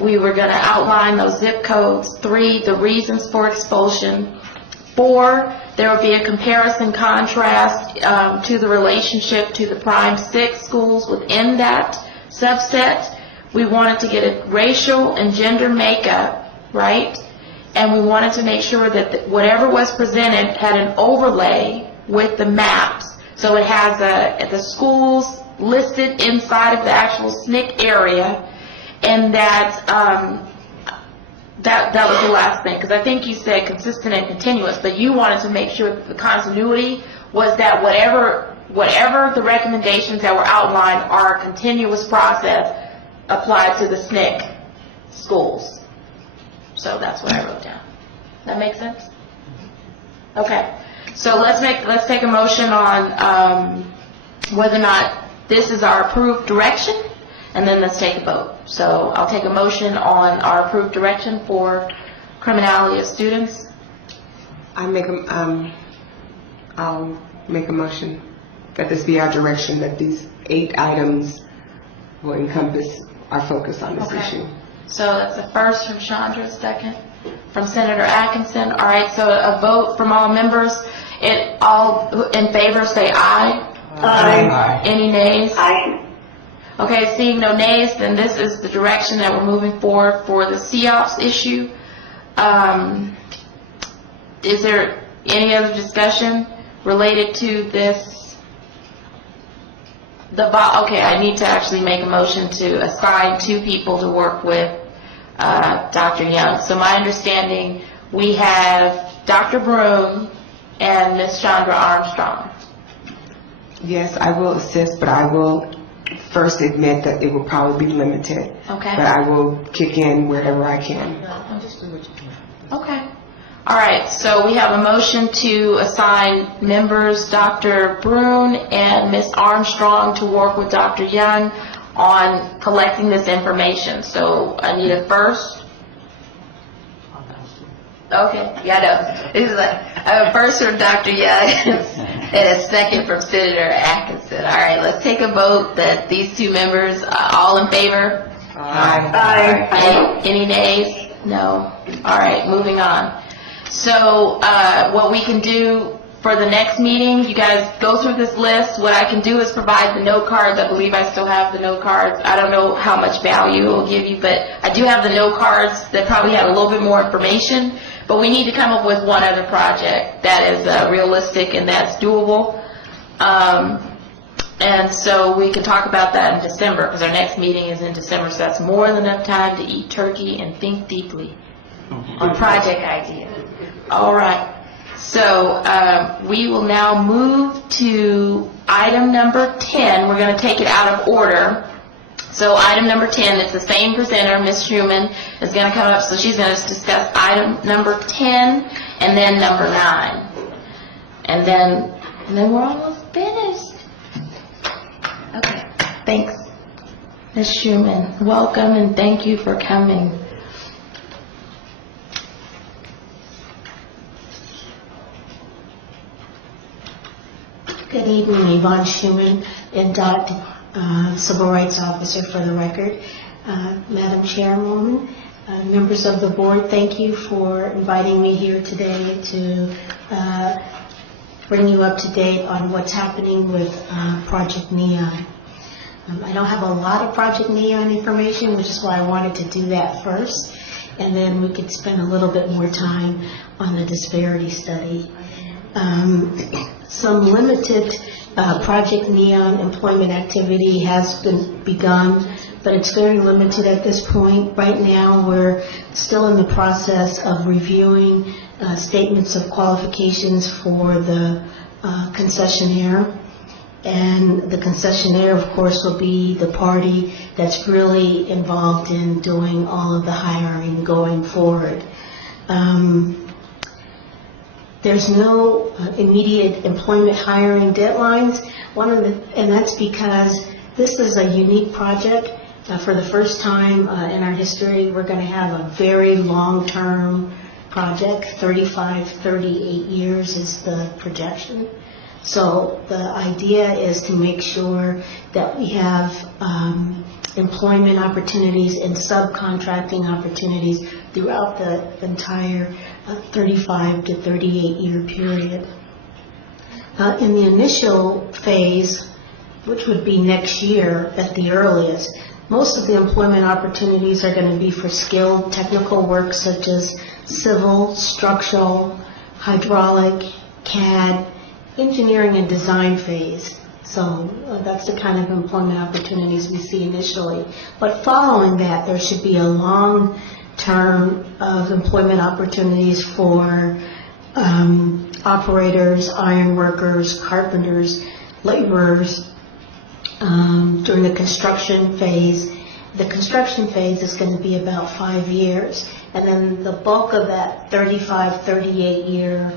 we were going to outline those zip codes. 3, the reasons for expulsion. 4, there will be a comparison contrast to the relationship to the prime 6 schools within that subset. We wanted to get a racial and gender makeup, right? And we wanted to make sure that whatever was presented had an overlay with the maps. So it has the schools listed inside of the actual SNEC area, and that was the last thing, because I think you said consistent and continuous, but you wanted to make sure that the continuity was that whatever the recommendations that were outlined are a continuous process applied to the SNEC schools. So that's what I wrote down. That make sense? Okay. So let's take a motion on whether or not this is our approved direction, and then let's take a vote. So I'll take a motion on our approved direction for criminality of students. I'll make a motion that this be our direction, that these 8 items will encompass our focus on this issue. So that's the first from Chandra, second from Senator Atkinson. All right, so a vote from all members. All in favor say aye. Aye. Any nays? Aye. Okay, seeing no nays, then this is the direction that we're moving forward for the CEOPS issue. Is there any other discussion related to this? Okay, I need to actually make a motion to assign 2 people to work with Dr. Young. So my understanding, we have Dr. Broom and Ms. Chandra Armstrong. Yes, I will assist, but I will first admit that it will probably be limited. Okay. But I will kick in wherever I can. Okay. All right, so we have a motion to assign members Dr. Brune and Ms. Armstrong to work with Dr. Young on collecting this information. So I need a first. Okay, yeah, I know. This is like, I have a first from Dr. Young and a second from Senator Atkinson. All right, let's take a vote that these two members, all in favor? Aye. Any nays? No. All right, moving on. So what we can do for the next meeting, you guys go through this list. What I can do is provide the note cards. I believe I still have the note cards. I don't know how much value it will give you, but I do have the note cards that probably have a little bit more information. But we need to come up with one other project that is realistic and that's doable. And so we can talk about that in December, because our next meeting is in December, so that's more than enough time to eat turkey and think deeply on project ideas. All right. So we will now move to item number 10. We're going to take it out of order. So item number 10, it's the same presenter, Ms. Schumann, is going to come up, so she's going to discuss item number 10 and then number 9. And then we're almost finished. Okay, thanks. Ms. Schumann, welcome and thank you for coming. Good evening, Yvonne Schumann, and Civil Rights Officer for the record. Madam Chairwoman, members of the board, thank you for inviting me here today to bring you up to date on what's happening with Project Neon. I don't have a lot of Project Neon information, which is why I wanted to do that first, and then we could spend a little bit more time on the disparity study. Some limited Project Neon employment activity has been begun, but it's very limited at this point. Right now, we're still in the process of reviewing statements of qualifications for the concessionaire. And the concessionaire, of course, will be the party that's really involved in doing all of the hiring going forward. There's no immediate employment hiring deadlines, and that's because this is a unique project. For the first time in our history, we're going to have a very long-term project. 35, 38 years is the projection. So the idea is to make sure that we have employment opportunities and subcontracting opportunities throughout the entire 35 to 38 year period. In the initial phase, which would be next year at the earliest, most of the employment opportunities are going to be for skilled technical work such as civil, structural, hydraulic, CAD, engineering and design phase. So that's the kind of employment opportunities we see initially. But following that, there should be a long term of employment opportunities for operators, iron workers, carpenters, laborers during the construction phase. The construction phase is going to be about 5 years, and then the bulk of that 35, 38 year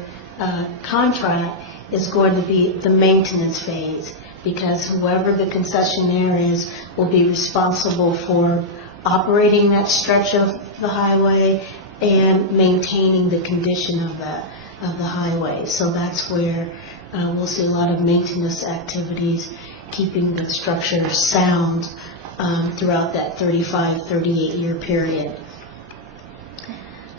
contract is going to be the maintenance phase, because whoever the concessionaire is will be responsible for operating that stretch of the highway and maintaining the condition of the highway. So that's where we'll see a lot of maintenance activities, keeping the structure sound throughout that 35, 38 year period.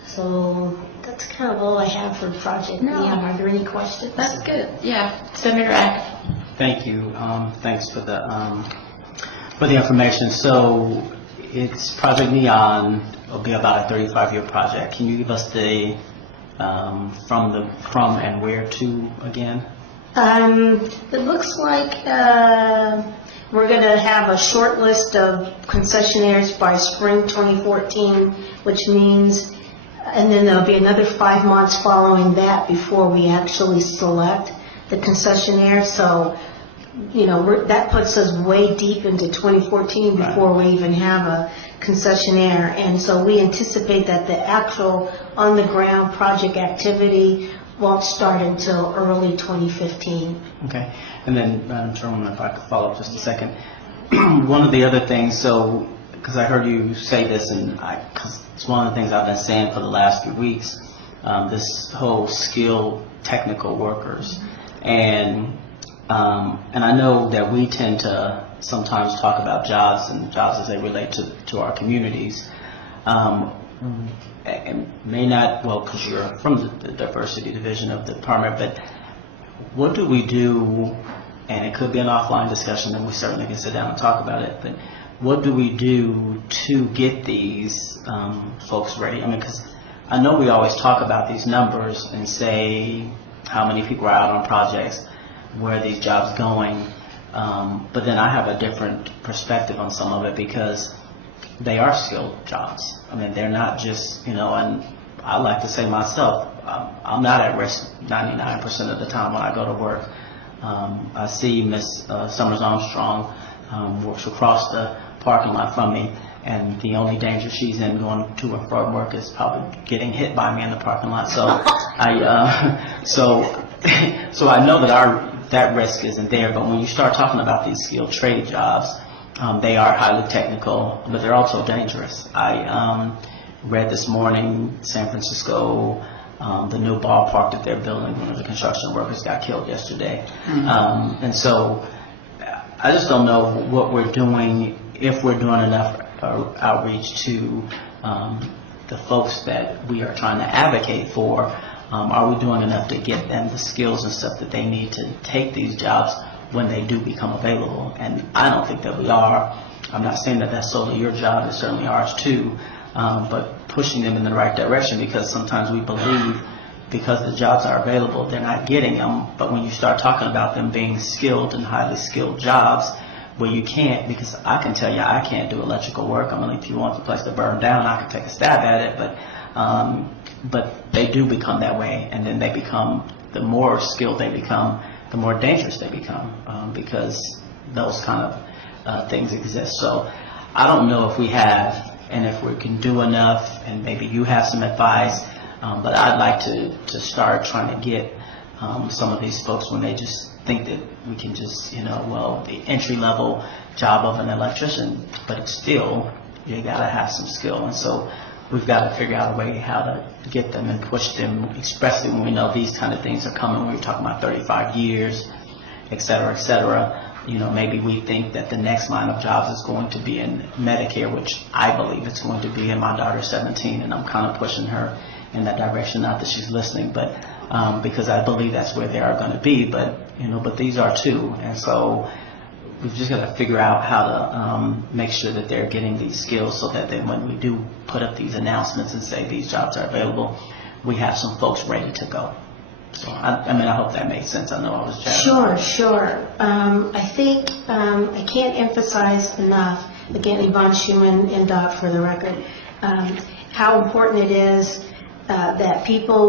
So that's kind of all I have for Project Neon. Are there any questions? That's good. Yeah, Senator Ack. Thank you. Thanks for the information. So it's Project Neon will be about a 35-year project. Can you give us the from and where to again? It looks like we're going to have a short list of concessionaires by spring 2014, which means, and then there'll be another 5 months following that before we actually select the concessionaire. So that puts us way deep into 2014 before we even have a concessionaire. And so we anticipate that the actual on-the-ground project activity won't start until early 2015. Okay. And then, Madam Chairwoman, if I could follow up just a second. One of the other things, because I heard you say this, and because it's one of the things I've been saying for the last few weeks, this whole skilled technical workers. And I know that we tend to sometimes talk about jobs and jobs as they relate to our communities. And may not, well, because you're from the diversity division of the department, but what do we do, and it could be an offline discussion, and we certainly can sit down and talk about it, but what do we do to get these folks ready? I mean, because I know we always talk about these numbers and say how many people are out on projects, where are these jobs going, but then I have a different perspective on some of it because they are skilled jobs. I mean, they're not just, and I like to say myself, I'm not at risk 99% of the time when I go to work. I see Miss Summers Armstrong works across the parking lot from me, and the only danger she's in going to and from work is probably getting hit by me in the parking lot. So so I know that risk isn't there. But when you start talking about these skilled trade jobs, they are highly technical, but they're also dangerous. I read this morning, San Francisco, the new ballpark that they're building, one of the construction workers got killed yesterday. And so I just don't know what we're doing, if we're doing enough outreach to the folks that we are trying to advocate for. Are we doing enough to get them the skills and stuff that they need to take these jobs when they do become available? And I don't think that we are. I'm not saying that that's solely your job, it's certainly ours too, but pushing them in the right direction, because sometimes we believe because the jobs are available, they're not getting them. But when you start talking about them being skilled and highly skilled jobs, where you can't, because I can tell you I can't do electrical work. I mean, if you want the place to burn down, I can take a stab at it, but they do become that way, and then they become, the more skilled they become, the more dangerous they become, because those kind of things exist. So I don't know if we have, and if we can do enough, and maybe you have some advice, but I'd like to start trying to get some of these folks, when they just think that we can just, the entry-level job of an electrician, but it's still, you got to have some skill. And so we've got to figure out a way how to get them and push them, especially when we know these kind of things are coming. When we're talking about 35 years, et cetera, et cetera. Maybe we think that the next line of jobs is going to be in Medicare, which I believe it's going to be, and my daughter's 17, and I'm kind of pushing her in that direction, not that she's listening, but because I believe that's where they are going to be, but these are too. And so we've just got to figure out how to make sure that they're getting these skills, so that then when we do put up these announcements and say these jobs are available, we have some folks ready to go. So I hope that made sense. I know I was chatting. Sure. I think I can't emphasize enough, again, Yvonne Schumann, NDOT for the record, how important it is that people